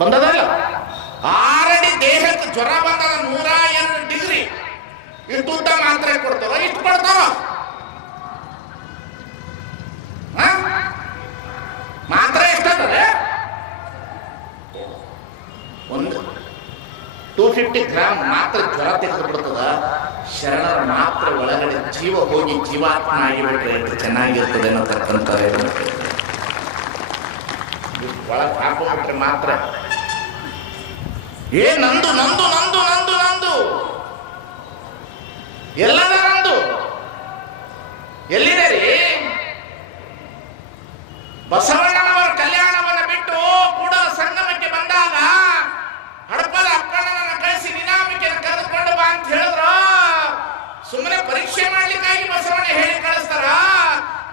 ಬಂದದಲ್ಲ, ಆಲ್ರೆಡಿ ದೇಹಕ್ಕೆ ಜ್ವರ ಬಂದದ 108 ಡಿಗ್ರಿ. ಇಷ್ಟು ಊಟ ಮಾತ್ರೆ ಕೊಡ್ತಾವ, ಇಷ್ಟು ಕೊಡ್ತಾವ. ಮಾತ್ರೆ ಎಷ್ಟಾದ್ರೆ ಒಂದು 250 ಗ್ರಾಮ್ ಮಾತ್ರ ಜ್ವರ ತೆಗೆದು ಬಿಡ್ತದ. ಶರಣರ ಮಾತ್ರ ಒಳಗಡೆ ಜೀವ ಹೋಗಿ ಜೀವಾತ್ಮ ಆಗಿಬಿಟ್ರೆ ಎಷ್ಟು ಚೆನ್ನಾಗಿರ್ತದೆ ಅನ್ನೋತಕ್ಕಂಥ ಒಳಗೆ ಹಾಕೊಂಡ್ಬಿಟ್ರೆ ಮಾತ್ರ ನಂದು ಎಲ್ಲದ ನಂದು. ಎಲ್ಲಿದೆ ರೀ? ಬಸವಣ್ಣನವರ ಕಲ್ಯಾಣವನ್ನು ಬಿಟ್ಟು ಕೂಡ ಸಂಗಮಕ್ಕೆ ಬಂದಾಗ ಹಡಪದ ಅಕ್ಕಣ್ಣನನ್ನ ಕಳಿಸಿ ನಿನಾಮಿಕೆ ಕರೆದುಕೊಂಡು ಬಾ ಅಂತ ಹೇಳಿದ್ರು. ಸುಮ್ಮನೆ ಪರೀಕ್ಷೆ ಮಾಡ್ಲಿಕ್ಕಾಗಿ ಬಸವಣ್ಣ ಹೇಳಿ ಕಳಿಸ್ತಾರ.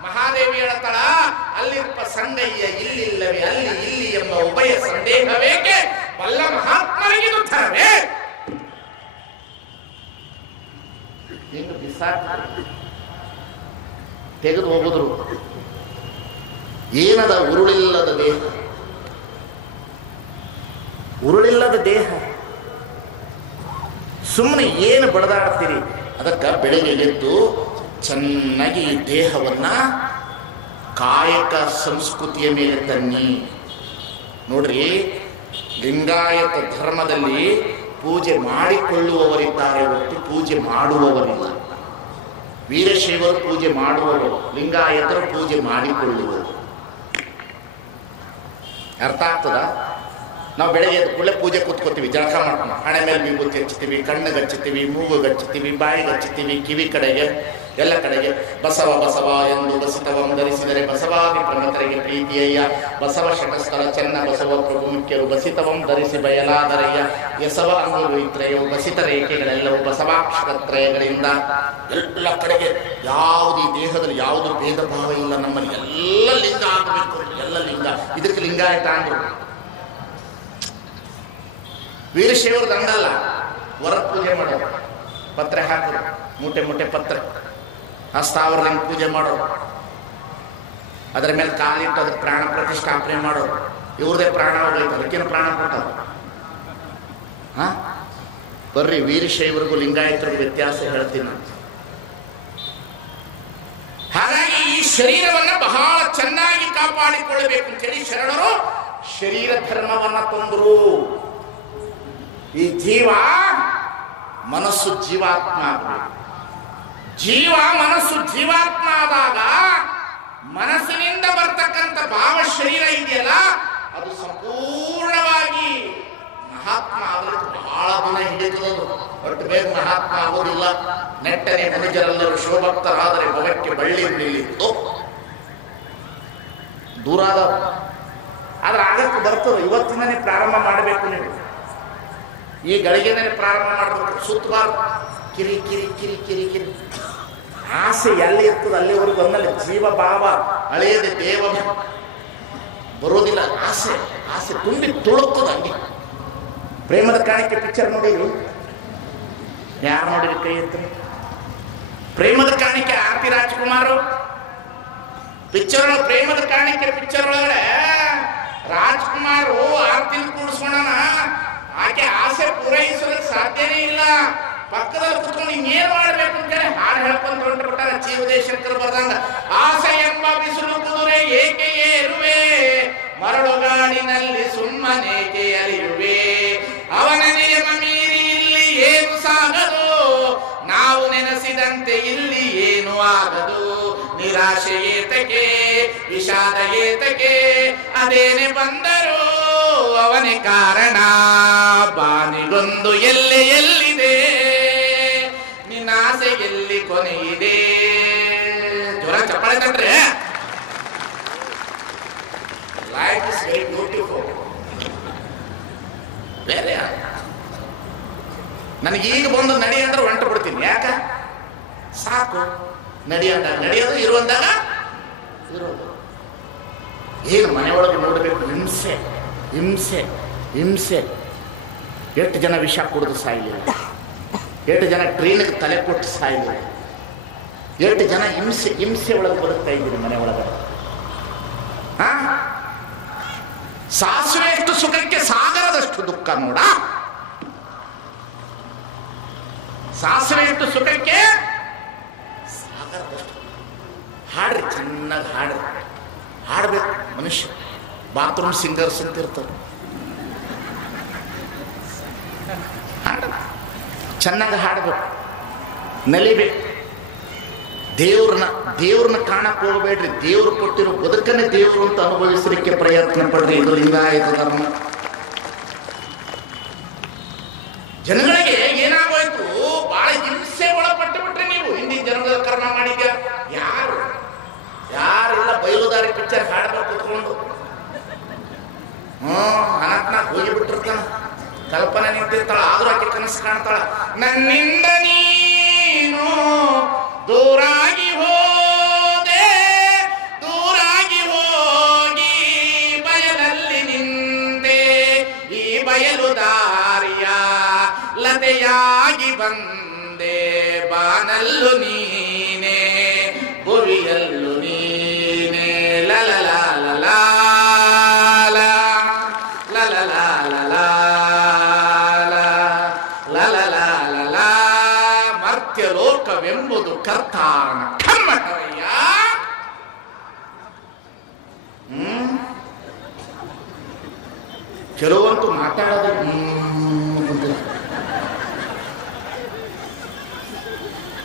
ಮಹಾದೇವಿ ಹೇಳ್ತಾಳ, ಅಲ್ಲಿಪ್ಪ ಸಂಗಯ್ಯ ಇಲ್ಲಿಲ್ಲವೇ ಅಲ್ಲಿ ಇಲ್ಲಿ ಎಂಬ ಉಭಯ ಸಂದೇಹವೇಕೆ, ಬಲ್ಲ ಮಹಾತ್ಮರಿಗಿದು ಥರವೇ. ಹಿಂಗ ತೆಗೆದು ಹೋಗುದ್ರು. ಏನದ? ಉರುಳಿಲ್ಲದ ದೇಹ. ಸುಮ್ಮನೆ ಏನು ಬಡದಾಡ್ತೀರಿ? ಅದಕ್ಕೆ ಬೆಳಿಗ್ಗೆ ಎದ್ದು ಚೆನ್ನಾಗಿ ಈ ದೇಹವನ್ನ ಕಾಯಕ ಸಂಸ್ಕೃತಿಯ ಮೇಲೆ ತನ್ನಿ. ನೋಡ್ರಿ, ಲಿಂಗಾಯತ ಧರ್ಮದಲ್ಲಿ ಪೂಜೆ ಮಾಡಿಕೊಳ್ಳುವವರಿದ್ದಾರೆ ಹೊರತು ಪೂಜೆ ಮಾಡುವವರಿಲ್ಲ. ವೀರಶೈವರು ಪೂಜೆ ಮಾಡುವವರು, ಲಿಂಗಾಯತರು ಪೂಜೆ ಮಾಡಿಕೊಳ್ಳುವರು. ಅರ್ಥ ಆಗ್ತದ? ನಾವು ಬೆಳಗ್ಗೆ ಎದ್ದು ಕೂಡಲೇ ಪೂಜೆ ಕೂತ್ಕೋತೀವಿ, ಜಳಕ ಮಾಡ್ಕೊಂಡು ಹಣೆ ಮೇಲೆ ವಿಭೂತಿ ಹಚ್ತೀವಿ, ಕಣ್ಣಿಗೆ ಹಚ್ಚುತ್ತೀವಿ, ಮೂಗಿಗೆ ಹಚ್ಚುತ್ತೀವಿ, ಬಾಯಿಗೆ ಹಚ್ಚುತ್ತೀವಿ, ಕಿವಿ ಕಡೆಗೆ, ಎಲ್ಲ ಕಡೆಗೆ ಬಸವ ಬಸವ ಎಂದು ಬಸಿತವಂ ಧರಿಸಿದರೆ ಬಸವಾದಿ ಪ್ರಮತರಿಗೆ ಪ್ರೀತಿಯಯ್ಯ. ಬಸವ ಶಟಸ್ಥಳ ಚೆನ್ನ ಬಸವ ಪ್ರಭು ಮುಖ್ಯರು ಬಸಿತವಂ ಧರಿಸಿ ಬಯಲಾದರಯ್ಯ. ಎಸವ ಅಂಗುಲು ಇತ್ರಯವು ಬಸಿತ ರೇಖೆಗಳೆಲ್ಲವೂ ಬಸವಾಕ್ಷರತ್ರಯಗಳಿಂದ. ಎಲ್ಲ ಕಡೆಗೆ ಯಾವುದು ಈ ದೇಹದಲ್ಲಿ ಯಾವುದು ಭೇದ ಭಾವ ಇಲ್ಲ. ನಮ್ಮಲ್ಲಿ ಎಲ್ಲ ಲಿಂಗ ಆಗಬೇಕು, ಎಲ್ಲ ಲಿಂಗ. ಇದಕ್ಕೆ ಲಿಂಗಾಯತ ಅಂದ್ರು. ವೀರಶೈವರು ದಂಗಲ್ಲ, ವರ ಪೂಜೆ ಮಾಡೋರು, ಪತ್ರೆ ಹಾಕೋರು, ಮೂಟೆ ಪತ್ರೆ ಹಸ್ತಾವರದಿಂದ ಪೂಜೆ ಮಾಡೋರು, ಅದರ ಮೇಲೆ ಕಾಲಿಟ್ಟು ಅದಕ್ಕೆ ಪ್ರಾಣ ಪ್ರತಿಷ್ಠಾಪನೆ ಮಾಡೋರು. ಇವ್ರದೇ ಪ್ರಾಣ ಹೋಗ್ಲಿಕ್ಕೆ ಅದಕ್ಕಿನ ಪ್ರಾಣ ಕೊಟ್ಟರು. ಬರ್ರಿ, ವೀರಶೈವರಿಗೂ ಲಿಂಗಾಯತರಿಗೂ ವ್ಯತ್ಯಾಸ ಹೇಳ್ತೀನಿ ನಾನು. ಹಾಗಾಗಿ ಈ ಶರೀರವನ್ನ ಬಹಳ ಚೆನ್ನಾಗಿ ಕಾಪಾಡಿಕೊಳ್ಳಬೇಕು ಅಂತೇಳಿ ಶರಣರು ಶರೀರ ಧರ್ಮವನ್ನ ತಂದರು. ಈ ಜೀವ ಮನಸ್ಸು ಜೀವಾತ್ಮ ಆಗಬೇಕು. ಜೀವ ಮನಸ್ಸು ಜೀವಾತ್ಮ ಆದಾಗ ಮನಸ್ಸಿನಿಂದ ಬರ್ತಕ್ಕಂಥ ಭಾವ ಶರೀರ ಇದೆಯಲ್ಲ ಅದು ಸಂಪೂರ್ಣವಾಗಿ ಮಹಾತ್ಮ ಆಗಲಿಕ್ಕೆ ಬಹಳ ದಿನ ಹಿಡಿತದದು. ಒಟ್ಟು ಬೇಗ ಮಹಾತ್ಮ ಆಗೋದಿಲ್ಲ. ನೆಟ್ಟನೆ ಮನುಜರೆಲ್ಲರೂ ಶಿವಭಕ್ತರಾದರೆ ಭವಕ್ಕೆ ಬಳ್ಳಿ ನಿಲ್ಲಿತ್ತು ದೂರ ಆದ್ರೆ ಆಗಕ್ಕೆ ಬರ್ತದೆ. ಇವತ್ತಿನೇ ಪ್ರಾರಂಭ ಮಾಡಬೇಕು. ನೀವು ಈ ಗಳಿಗೆನೇ ಪ್ರಾರಂಭ ಮಾಡಬೇಕು. ಸುತ್ತಬಾರ್ದು. ಕಿರಿ ಕಿರಿ ಕಿರಿ ಕಿರಿ ಕಿರಿ ಆಸೆ ಎಲ್ಲಿ ಇರ್ತದೆ ಅಲ್ಲಿವರೆಗೂ ಬಂದಲ್ಲಿ ಜೀವ ಭಾವ ಹಳೆಯದೆ ದೇವ ಬರೋದಿಲ್ಲ. ಆಸೆ ಆಸೆ ತುಂಬಿ ತುಳುಕ್ತದ ಹಂಗೆ. ಪ್ರೇಮದ ಕಾಣಿಕೆ ಪಿಕ್ಚರ್ ನೋಡಿರಿ? ಯಾರು ನೋಡಿರಿ? ಕೈ ಎತ್ತ. ಪ್ರೇಮದ ಕಾಣಿಕೆ ಆರ್ತಿ ರಾಜ್ಕುಮಾರ್ ಪಿಕ್ಚರ್. ಪ್ರೇಮದ ಕಾಣಿಕೆ ಪಿಕ್ಚರ್ ಒಳಗಡೆ ರಾಜ್ಕುಮಾರ್ ಆರ್ತಿನ ಕೂಡಿಸ್ಕೊಂಡ. ಆಕೆ ಆಸೆ ಪೂರೈಸೋದಕ್ಕೆ ಸಾಧ್ಯನೇ ಇಲ್ಲ. ಪಕ್ಕದಲ್ಲಿ ಕುತ್ಕೊಂಡು ಇನ್ನೇನ್ ಮಾಡ್ಬೇಕು ಅಂತೇಳಿ ಹಾಡು ಹೇಳ್ಕೊಂತ ಹೊರಟುಬಿಟ್ಟಾರ. ಜೀವದೇಶಂಕರ್ ಬರ್ದಂಗ ಆಸೆ ಎಂಬ ಬಿಸಿಲು ಕುದುರೆ ಏಕೆ ಏರುವೆ, ಮರಳುಗಾಡಿನಲ್ಲಿ ಸುಮ್ಮನೇಕೆ ಅರಿಯುವೆ, ಅವನ ನಿಯಮ ಮೀರಿ ಇಲ್ಲಿ ಏನು ಸಾಗದು, ನಾವು ನೆನೆಸಿದಂತೆ ಇಲ್ಲಿ ಏನು ಆಗದು, ನಿರಾಶೆ ಏತಕೆ ವಿಷಾದ ಏತಕೆ, ಅದೇನೆ ಬಂದರೂ ಅವನೇ ಕಾರಣ, ಬಾನಿಗೊಂದು ಎಲ್ಲೆ ಎಲ್ಲಿದೆ, ನಿನ್ನಾಸೆ ಎಲ್ಲಿ ಕೊನೆಯಿದೆ. ಜ್ವರ ಚಪ್ಪಾಳೆ ತಟ್ರೆ. Life is very beautiful. ಬೇರೆ ನನಗೀಗ ಬಂದು ನಡಿ ಅಂದ್ರೆ ಹೊಂಟು ಬಿಡ್ತೀನಿ. ಯಾಕ? ಸಾಕು. ನಡಿಯಂದಾಗ ನಡೆಯೋದು, ಇರುವಂದಾಗ ಇರೋದು. ಏನು ಮನೆಯೊಳಗೆ ನೋಡಬೇಕು? ಹಿಂಸೆ ಹಿಂಸೆ ಹಿಂಸೆ. ಎಷ್ಟು ಜನ ವಿಷ ಕುಡಿದು ಸಾಯಲಿಲ್ಲ, ಎಷ್ಟು ಜನ ಟ್ರೈನಿಗೆ ತಲೆ ಕೊಟ್ಟು ಸಾಯಲಿಲ್ಲ, ಎಷ್ಟು ಜನ ಹಿಂಸೆ ಹಿಂಸೆ ಒಳಗೆ ಬದುಕ್ತಾ ಇದ್ದೀರಿ ಮನೆ ಒಳಗೆ. ಸಾಸಿವೆಯಷ್ಟು ಸುಖಕ್ಕೆ ಸಾಗರದಷ್ಟು ದುಃಖ ನೋಡ. ಸಾಸಿವೆಯಷ್ಟು ಸುಖಕ್ಕೆ ಸಾಗರದಷ್ಟು. ಹಾಡ್ರಿ, ಚೆನ್ನಾಗಿ ಹಾಡ್ರಿ. ಹಾಡ್ಬೇಕು ಮನುಷ್ಯ. ಬಾತ್ರೂಮ್ ಸಿಂಗರ್ಸ್ ಅಂತ ಇರ್ತಾರೆ. ಚೆನ್ನಾಗಿ ಹಾಡಬೇಕು, ನಲಿಬೇಕು. ದೇವ್ರನ್ನ ಕಾಣಕ್ ಹೋಗಬೇಡ್ರಿ. ದೇವ್ರು ಕೊಟ್ಟಿರೋ ಬದುಕನ್ನೇ ದೇವ್ರು ಅಂತ ಅನುಭವಿಸಲಿಕ್ಕೆ ಪ್ರಯತ್ನ ಪಡ್ರಿ. ಇದು ಲಿಂಗಾಯತ ಧರ್ಮ. ಜನಗಳಿಗೆ ಏನಾಗೋಯ್ತು? ಬಹಳ ಹಿಂಸೆ ಒಳಪಟ್ಟು ಬಿಟ್ರಿ ನೀವು. ಹಿಂದಿನ ಜನ್ಮದ ಕರ್ಮ ಮಾಡಿದ್ಯಾ? ಯಾರೆಲ್ಲ ಬಯಲುದಾರಿ ಪಿಕ್ಚರ್ ಹಾಡ್ಬೇಕು ಕುತ್ಕೊಂಡು. ಅನಾಥನಾಗ ಹೋಗಿಬಿಟ್ಟಿರ್ತಾನ. ಕಲ್ಪನೆ ನಿಂತಿರ್ತಾಳ, ಆದ್ರೂ ಆಕೆ ಕನಸು ಕಾಣ್ತಾಳ. ನನ್ನಿಂದ ನೀನು ದೂರಾಗಿ ಹೋದೆ, ದೂರಾಗಿ ಹೋಗಿ ಬಯಲಲ್ಲಿ ನಿಂತೆ, ಈ ಬಯಲು ದಾರಿಯ ಲತೆಯಾಗಿ ಬಂದೆ, ಬಾನಲ್ಲು ನೀನೆ ಭುವಿಯಲ್ಲು ನೀನೆ, ಲಲಲಾ ಲಲಾ ಲೋಕವೆಂಬುದು ಕರ್ತಾರನ ಕರ್ಮಕರಯ್ಯ. ಕೆಲವಂತೂ ಮಾತಾಡೋದು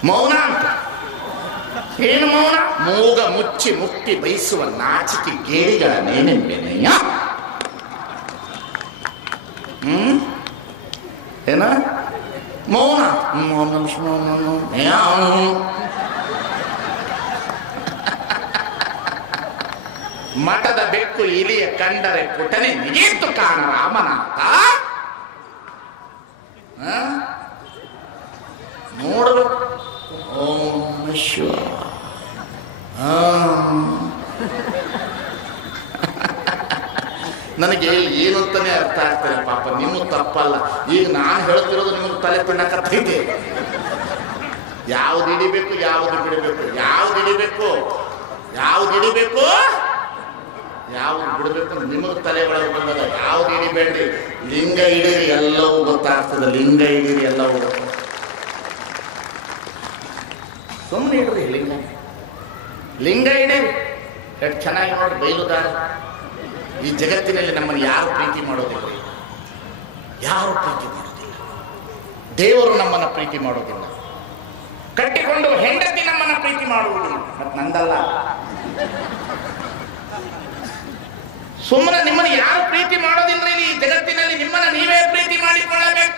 ಮೌನ ಅಂತ. ಏನು ಮೌನ? ಮೂಗ ಮುಚ್ಚಿ ಮುಕ್ತಿ ಬಯಸುವ ನಾಚಿಕೆ ಗೇಡಿಗಳ ನೇನೆಂಬೆನೆಯ. ಏನ ಮೌನ? ಮಠದ ಬೆಕ್ಕು ಇಲಿಯ ಕಂಡರೆ ಪುಟನೆ ನಿಗೇತು ಕಾಣ ರಾಮನಾಥ. ನೋಡಬೇಕು. ಓಂ ಶಿವ. ನನಗೆ ಏನು ಅಂತಾನೆ ಅರ್ಥ ಆಗ್ತದೆ. ಪಾಪ ನಿಮಗೆ ತಪ್ಪಲ್ಲ. ಈಗ ನಾನು ಹೇಳ್ತಿರೋದು ನಿಮಗೆ ತಲೆ ಪಿಣ್ಣಕತ್ತೈತೆ. ಯಾವ್ದು ಹಿಡಿಬೇಕು, ಯಾವ್ದು ಬಿಡಬೇಕು, ಯಾವ್ದು ಹಿಡಿಬೇಕು, ಯಾವ್ದು ಹಿಡಿಬೇಕು, ಯಾವ್ದು ಬಿಡಬೇಕು ನಿಮಗೆ ತಲೆ ಒಳಗೆ ಬಂದದ. ಯಾವ್ದು ಹಿಡಿಬೇಡ್ರಿ. ಲಿಂಗ ಹಿಡೀರಿ, ಎಲ್ಲವೂ ಗೊತ್ತಾಗ್ತದೆ. ಲಿಂಗ ಹಿಡೀರಿ, ಎಲ್ಲವೂ ಗೊತ್ತಾಗ್ತದೆ. ಸುಮ್ಮನೆ ಇಡ್ರಿ ಲಿಂಗ. ಲಿಂಗ ಹಿಡೀರಿ. ಎಷ್ಟು ಚೆನ್ನಾಗಿ ನೋಡಿ ಬೈಲುದಾರ. ಈ ಜಗತ್ತಿನಲ್ಲಿ ನಮ್ಮನ್ನು ಯಾರು ಪ್ರೀತಿ ಮಾಡೋದಿಲ್ಲ, ಯಾರು ಪ್ರೀತಿ ಮಾಡೋದಿಲ್ಲ. ದೇವರು ನಮ್ಮನ್ನು ಪ್ರೀತಿ ಮಾಡೋದಿಲ್ಲ, ಕಟ್ಟಿಕೊಂಡು ಹೆಂಡತಿ ನಮ್ಮನ್ನು ಪ್ರೀತಿ ಮಾಡುವುದಿಲ್ಲ. ಮತ್ತು ನಂದಲ್ಲ, ಸುಮ್ಮನೆ ನಿಮ್ಮನ್ನು ಯಾರು ಪ್ರೀತಿ ಮಾಡೋದಿಲ್ಲ ಈ ಜಗತ್ತಿನಲ್ಲಿ. ನಿಮ್ಮನ್ನು ನೀವೇ ಪ್ರೀತಿ ಮಾಡಿಕೊಳ್ಳಬೇಕು,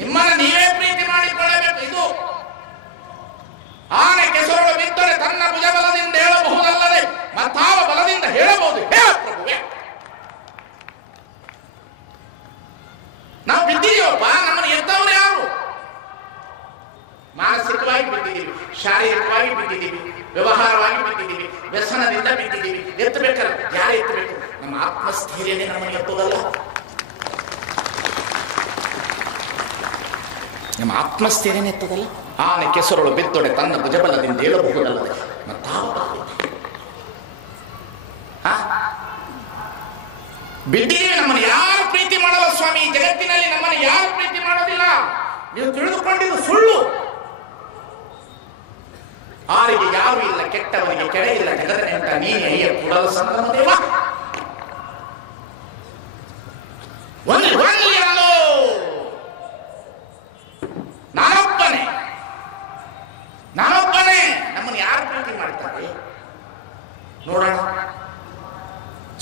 ನಿಮ್ಮನ್ನು ನೀವೇ ಪ್ರೀತಿ ಮಾಡಿಕೊಳ್ಳಬೇಕು. ಇದು ಆನೆ ಕೆಸರು ಬಿದ್ದರೆ ತನ್ನ ಭುಜಬಲದಿಂದ ಹೇಳಬಹುದಲ್ಲದೆ ಮತ್ತಾವ ಬಲದಿಂದ ಹೇಳಬಹುದು? ಹೇಳ ಪ್ರಭುವೆ. ನಾವು ಬಿದ್ದಿದೀವಪ್ಪ, ನಮ್ಮನ್ನು ಎತ್ತವರು ಯಾರು? ಮಾನಸಿಕವಾಗಿ ಬಿದ್ದಿದ್ದೀವಿ, ಶಾರೀರಿಕವಾಗಿ ಬಿದ್ದಿದ್ದೀವಿ, ವ್ಯವಹಾರವಾಗಿ ಬಿದ್ದಿದ್ದೀವಿ, ವ್ಯಸನದಿಂದ ಬಿದ್ದಿದ್ದೀವಿ. ಎತ್ತಬೇಕಲ್ಲ, ಯಾರು ಎತ್ತಬೇಕು? ನಮ್ಮ ಆತ್ಮಸ್ಥೈರ್ಯನೇ ನಮ್ಮನ್ನು ಎತ್ತುವುದಲ್ಲ. ನಮ್ಮ ಆತ್ಮಸ್ಥೈರ್ಯನೇ ಎತ್ತುವುದಲ್ಲ. ಆನೆ ಕೆಸರಳು ಬಿದ್ದೊಡೆ ತನ್ನ ಭುಜಬಲದಿಂದ ಹೇಳಬಹುದಲ್ಲ ಮತ್ತಾವ ಬಿದ್ದಿದ್ದೀವಿ. ನಮ್ಮನ್ನು ಯಾರು ಪ್ರೀತಿ ಮಾಡಲ್ಲ ಸ್ವಾಮಿ. ಈ ಜಗತ್ತಿನಲ್ಲಿ ನಮ್ಮನ್ನು ಯಾರು ಪ್ರೀತಿ ಮಾಡೋದಿಲ್ಲ. ನೀವು ತಿಳಿದುಕೊಂಡಿದ್ದು ಸುಳ್ಳು. ಆರಿಗೆ ಯಾರು ಇಲ್ಲ, ಕೆಟ್ಟವರಿಗೆ ಕೆಡೆ ಇಲ್ಲ, ಜಗತ್ತನೆ ಅಂತ ನೀನೇ ಅಯ್ಯ ಕೂಡಲ ಸಂಗಮ ದೇವ. ಅನ್ನೋ ನಾನೊಬ್ಬನೇ. ನಮ್ಮನ್ನು ಯಾರು ಪ್ರೀತಿ ಮಾಡ್ತಾರೆ ನೋಡೋಣ.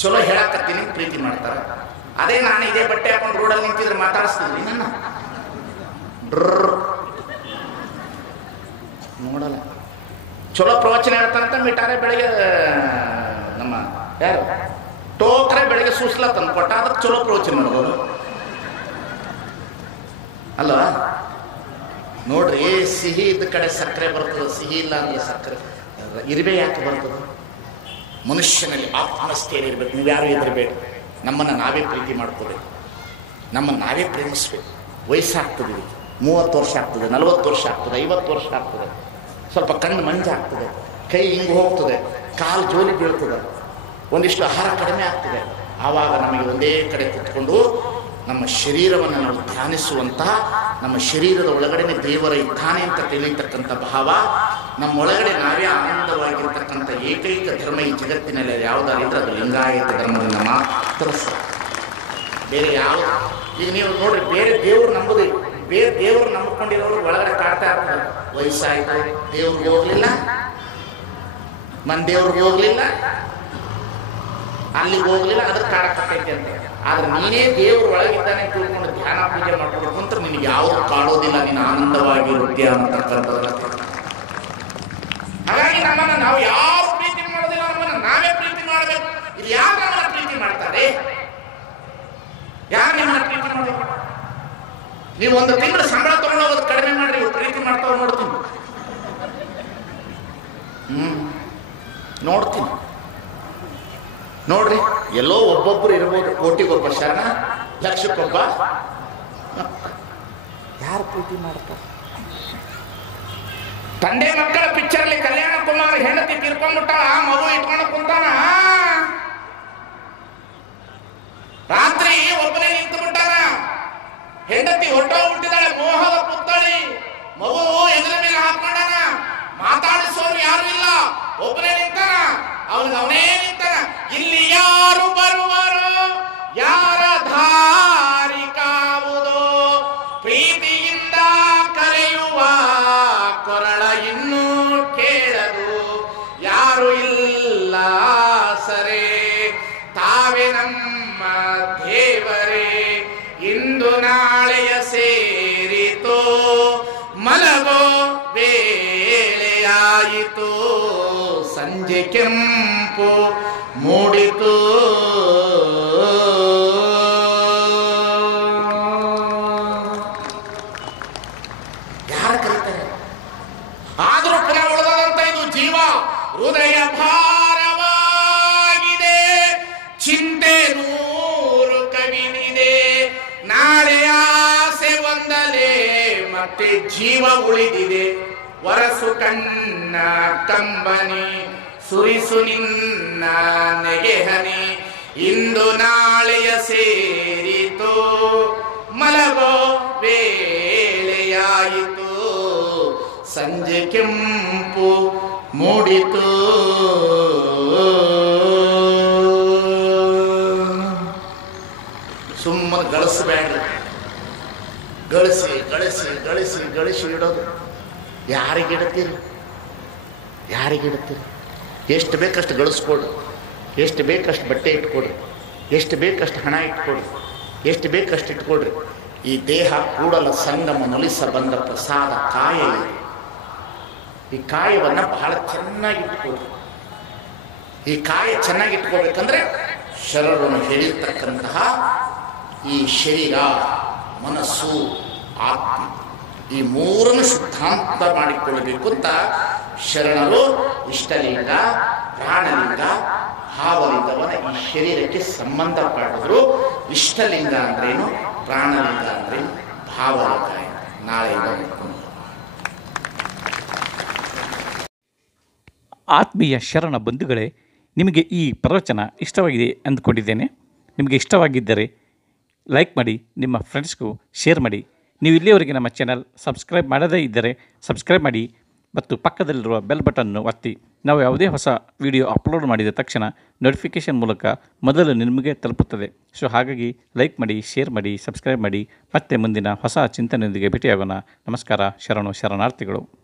ಚಲೋ ಹೇಳಕತ್ತೀನಿ, ಪ್ರೀತಿ ಮಾಡ್ತಾರ. ಅದೇ ನಾನು ಇದೇ ಬಟ್ಟೆ ಹಾಕೊಂಡು ರೋಡಲ್ಲಿ ನಿಂತಿದ್ರೆ ಮಾತಾಡಿಸ್ತಿದ್ರಿ ನನ್ನ ನೋಡಲ್ಲ. ಚಲೋ ಪ್ರವಚನ ಹೇಳ್ತಾನಂತ ಮಿಟಾರೆ ಬೆಳಿಗ್ಗೆ ನಮ್ಮ ಯಾರು ಟೋಕ್ರೆ ಬೆಳಿಗ್ಗೆ ಸುಸ್ಲ ತಂದು ಕೊಟ್ಟ, ಅದಕ್ಕೆ ಚಲೋ ಪ್ರವಚನ ಮಾಡ್ಬೋದು ಅಲ್ವಾ? ನೋಡ್ರಿ, ಸಿಹಿ ಇದ್ದ ಕಡೆ ಸಕ್ಕರೆ ಬರ್ತದೆ, ಸಿಹಿ ಇಲ್ಲ ಅಂದ್ರೆ ಸಕ್ಕರೆ ಇರಿಬೇ ಯಾಕೆ ಬರ್ತದೆ? ಮನುಷ್ಯನಲ್ಲಿ ಆತ್ಮಸ್ಥೈರ್ಯ ಇರ್ಬೇಕು. ನೀವು ಯಾರು ಹೆದರಬೇಡ. ನಮ್ಮನ್ನು ನಾವೇ ಪ್ರೀತಿ ಮಾಡ್ಕೋಬೇಕು, ನಮ್ಮನ್ನು ನಾವೇ ಪ್ರೇಮಿಸ್ಬೇಕು. ವಯಸ್ಸಾಗ್ತದೆ, 30 ವರ್ಷ ಆಗ್ತದೆ, 40 ವರ್ಷ ಆಗ್ತದೆ, 50 ವರ್ಷ ಆಗ್ತದೆ. ಸ್ವಲ್ಪ ಕಣ್ಣು ಮಂಜಾಗ್ತದೆ, ಕೈ ಹಿಂಗೆ ಹೋಗ್ತದೆ, ಕಾಲು ಜೋಲಿ ಬೀಳ್ತದೆ, ಒಂದಿಷ್ಟು ಆಹಾರ ಕಡಿಮೆ ಆಗ್ತದೆ. ಆವಾಗ ನಮಗೆ ಒಂದೇ ಕಡೆ ಕೂತ್ಕೊಂಡು ನಮ್ಮ ಶರೀರವನ್ನು ನಾವು ಧ್ಯಾನಿಸುವಂತಹ, ನಮ್ಮ ಶರೀರದ ಒಳಗಡೆ ದೇವರ ಇದ್ದಾನೆ ಅಂತ ತಿಳಿಯತಕ್ಕಂಥ ಭಾವ, ನಮ್ಮೊಳಗಡೆ ನಾವೇ ಆನಂದವಾಗಿರ್ತಕ್ಕಂಥ ಏಕೈಕ ಧರ್ಮ ಈ ಜಗತ್ತಿನಲ್ಲಿ ಯಾವುದಾದ್ರೆ ಅದು ಲಿಂಗಾಯತ ಧರ್ಮದಿಂದ ಮಾತ್ರ. ಬೇರೆ ಯಾವ, ಈಗ ನೀವು ನೋಡ್ರಿ, ಬೇರೆ ದೇವರು ನಂಬುದಿಲ್ಲ. ಬೇರೆ ದೇವರು ನಂಬಿಕೊಂಡಿರೋರು ಒಳಗಡೆ ಕಾಡ್ತಾ ಇರ್ತಾರೆ. ವಯಸ್ಸಾಯ್ತು, ದೇವ್ರಿಗೆ ಹೋಗ್ಲಿಲ್ಲ, ದೇವ್ರಿಗೆ ಹೋಗ್ಲಿಲ್ಲ, ಅಲ್ಲಿಗೆ ಹೋಗ್ಲಿಲ್ಲ, ಅದ್ರ ಕಾಡಕತ್ತೈತೆ ಅಂತ. ಆದ್ರೆ ನೀನೇ ದೇವರು ಒಳಗಿದ್ದಾನೆ ತಿಳ್ಕೊಂಡು ಧ್ಯಾನ ಪೂಜೆ ಮಾಡ್ಕೊಬೇಕು ಅಂತ ನಿನಗೆ ಯಾವುದು ಕಾಡೋದಿಲ್ಲ, ನೀನು ಆನಂದವಾಗಿರುತ್ತೆ ಅಂತಕ್ಕಂಥದ್ದಲ್ಲ. ಹಾಗಾಗಿ ನಮ್ಮನ್ನು ನಾವು ಯಾರು ಪ್ರೀತಿ ಮಾಡೋದಿಲ್ಲ, ನಮ್ಮನ್ನು ನಾವೇ ಪ್ರೀತಿ ಮಾಡಬೇಕು. ಇದು ಯಾರು ನಮ್ಮನ್ನ ಪ್ರೀತಿ ಮಾಡ್ತಾರೆ? ಯಾರು ನಿಮ್ಮನ್ನ ಪ್ರೀತಿ ಮಾಡಬೇಕು? ನೀವು 1 ತಿಂಗಳು ಸಂಬಳ ತಗೊಂಡೋಗೋದು ಕಡಿಮೆ ಮಾಡ್ರಿ, ಪ್ರೀತಿ ಮಾಡ್ತಾವ ನೋಡ್ತೀನಿ. ನೋಡ್ತೀನಿ ನೋಡ್ರಿ, ಎಲ್ಲೋ ಒಬ್ಬೊಬ್ರು ಇರ್ಬೋದು, ಕೋಟಿಗೊಬ್ಬ ಶರಣ, ಲಕ್ಷಕ್ಕೊಬ್ಬ. ಯಾರು ಪ್ರೀತಿ ಮಾಡ್ತಾರೆ? ತಂದೆ ಮಕ್ಕಳ ಪಿಕ್ಚರ್ಲಿ ಕಲ್ಯಾಣ ಕುಮಾರ್ ಹೆಂಡತಿ ತೀರ್ಕೊಂಡ್ಬಿಟ್ಟಾಳ, ಮಗು ಇಟ್ಕೊಂಡು ಕುಂತಾನ. ರಾತ್ರಿ ಒಬ್ಬನೇ ನಿಂತು ಬಿಟ್ಟಾನ, ಹೆಂಡತಿ ಹೊರಟೋಗ್ಬಿಟ್ಟಿದ್ದಾಳೆ, ಮೋಹದ ಪುತ್ಥಳಿ. ಮಗು ಎದುರ ಮೇಲೆ ಹಾಕೊಂಡಾನ, ಮಾತಾಡಿಸೋರು ಯಾರು ಇಲ್ಲ, ಒಬ್ಬನೇ ನಿಂತಾನ. ಅವನೇ ನಿಂತಾನ. ಇಲ್ಲಿ ಯಾರು ಬರುವರು, ಯಾರ ದಾರಿ ಕಾವುದೋ, ಪ್ರೀತಿಯಿಂದ ಕರೆಯುವ ಕೊರಳ ಇನ್ನೂ ಕೇಳದು. ಯಾರು ಇಲ್ಲ ಸರೇ, ತಾವೇ ನಮ್ಮ ದೇವರೇ. ಇಂದು ನಾಳೆಯ ಸೇರಿತೋ, ಮಲಗೋ ವೇಳೆಯಾಯಿತು, ಸಂಜೆ ಕೆಂಪು ಮೂಡಿತು. ಯಾರು ಕರೀತಾರೆ? ಆದರೂ ಪುನಃ ಉಳಿದಂತ ಇದು ಜೀವ. ಹೃದಯ ಭಾರವಾಗಿದೆ, ಚಿಂತೆ 100 ಕವಿದಿದೆ. ನಾಳೆ ಆಸೆ ಒಂದಲೇ ಮತ್ತೆ ಜೀವ ಉಳಿದಿದೆ. ವರಸು ಕಣ್ಣ ಕಂಬನಿ, ಸುರಿಸು ನಿನ್ನ ನೆಗೆಹನಿ. ಇಂದು ನಾಳೆಯ ಸೇರಿತು, ಮಲಗೋ ವೇಳೆಯಾಯಿತು, ಸಂಜೆ ಕೆಂಪು ಮೂಡಿತು ಸುಮ್ಮನೆ ಗಳಿಸಬೇಡ್ರಿ. ಗಳಿಸಿ ಗಳಿಸಿ ಗಳಿಸಿ ಗಳಿಸಿ ಇಡೋದು ಯಾರಿಗಿಡ್ತೀರಿ? ಯಾರಿಗಿಡ್ತೀರಿ? ಎಷ್ಟು ಬೇಕಷ್ಟು ಗಳಿಸ್ಕೊಡ್ರಿ, ಎಷ್ಟು ಬೇಕಷ್ಟು ಬಟ್ಟೆ ಇಟ್ಕೊಡ್ರಿ, ಎಷ್ಟು ಬೇಕಷ್ಟು ಹಣ ಇಟ್ಕೊಡ್ರಿ, ಎಷ್ಟು ಬೇಕಷ್ಟು ಇಟ್ಕೊಡ್ರಿ. ಈ ದೇಹ ಕೂಡಲ ಸಂಗಮ ನುಲಿಸ ಬಂದ ಪ್ರಸಾದ ಕಾಯ ಇದೆ. ಈ ಕಾಯವನ್ನು ಬಹಳ ಚೆನ್ನಾಗಿ ಇಟ್ಕೊಡ್ರಿ. ಈ ಕಾಯ ಚೆನ್ನಾಗಿ ಇಟ್ಕೋಬೇಕಂದ್ರೆ ಶರಣರು ಹೇಳಿರ್ತಕ್ಕಂತಹ ಈ ಶರೀರ, ಮನಸ್ಸು, ಆತ್ಮ ಈ ಮೂರನ್ನು ಶುದ್ಧಾಂತ ಮಾಡಿಕೊಳ್ಳಬೇಕು ಅಂತ ಶರಣರು ಇಷ್ಟಲಿಂಗ, ಪ್ರಾಣಲಿಂಗ, ಭಾವಲಿಂಗವನ್ನು ಈ ಶರೀರಕ್ಕೆ ಸಂಬಂಧ ಪಡೆದ್ರು. ಇಷ್ಟಲಿಂಗ ಅಂದ್ರೇನು, ಪ್ರಾಣಲಿಂಗ ಅಂದ್ರೇನು, ಭಾವಲಿಂಗ ನಾಳೆಯಿಂದ ನೋಡ್ಕೊಂಡು. ಆತ್ಮೀಯ ಶರಣ ಬಂಧುಗಳೇ, ನಿಮಗೆ ಈ ಪ್ರವಚನ ಇಷ್ಟವಾಗಿದೆ ಅಂದ್ಕೊಂಡಿದ್ದೇನೆ. ನಿಮಗೆ ಇಷ್ಟವಾಗಿದ್ದರೆ ಲೈಕ್ ಮಾಡಿ, ನಿಮ್ಮ ಫ್ರೆಂಡ್ಸ್ಗೂ ಶೇರ್ ಮಾಡಿ. ನೀವು ಇಲ್ಲಿಯವರೆಗೆ ನಮ್ಮ ಚಾನಲ್ ಸಬ್ಸ್ಕ್ರೈಬ್ ಮಾಡದೇ ಇದ್ದರೆ ಸಬ್ಸ್ಕ್ರೈಬ್ ಮಾಡಿ ಮತ್ತು ಪಕ್ಕದಲ್ಲಿರುವ ಬೆಲ್ ಬಟನ್ನು ಒತ್ತಿ. ನಾವು ಯಾವುದೇ ಹೊಸ ವಿಡಿಯೋ ಅಪ್ಲೋಡ್ ಮಾಡಿದ ತಕ್ಷಣ ನೋಟಿಫಿಕೇಷನ್ ಮೂಲಕ ಮೊದಲು ನಿಮಗೆ ತಲುಪುತ್ತದೆ. ಸೊ ಹಾಗಾಗಿ ಲೈಕ್ ಮಾಡಿ, ಶೇರ್ ಮಾಡಿ, ಸಬ್ಸ್ಕ್ರೈಬ್ ಮಾಡಿ. ಮತ್ತೆ ಮುಂದಿನ ಹೊಸ ಚಿಂತನೆಯೊಂದಿಗೆ ಭೇಟಿಯಾಗೋಣ. ನಮಸ್ಕಾರ. ಶರಣಾರ್ಥಿಗಳು.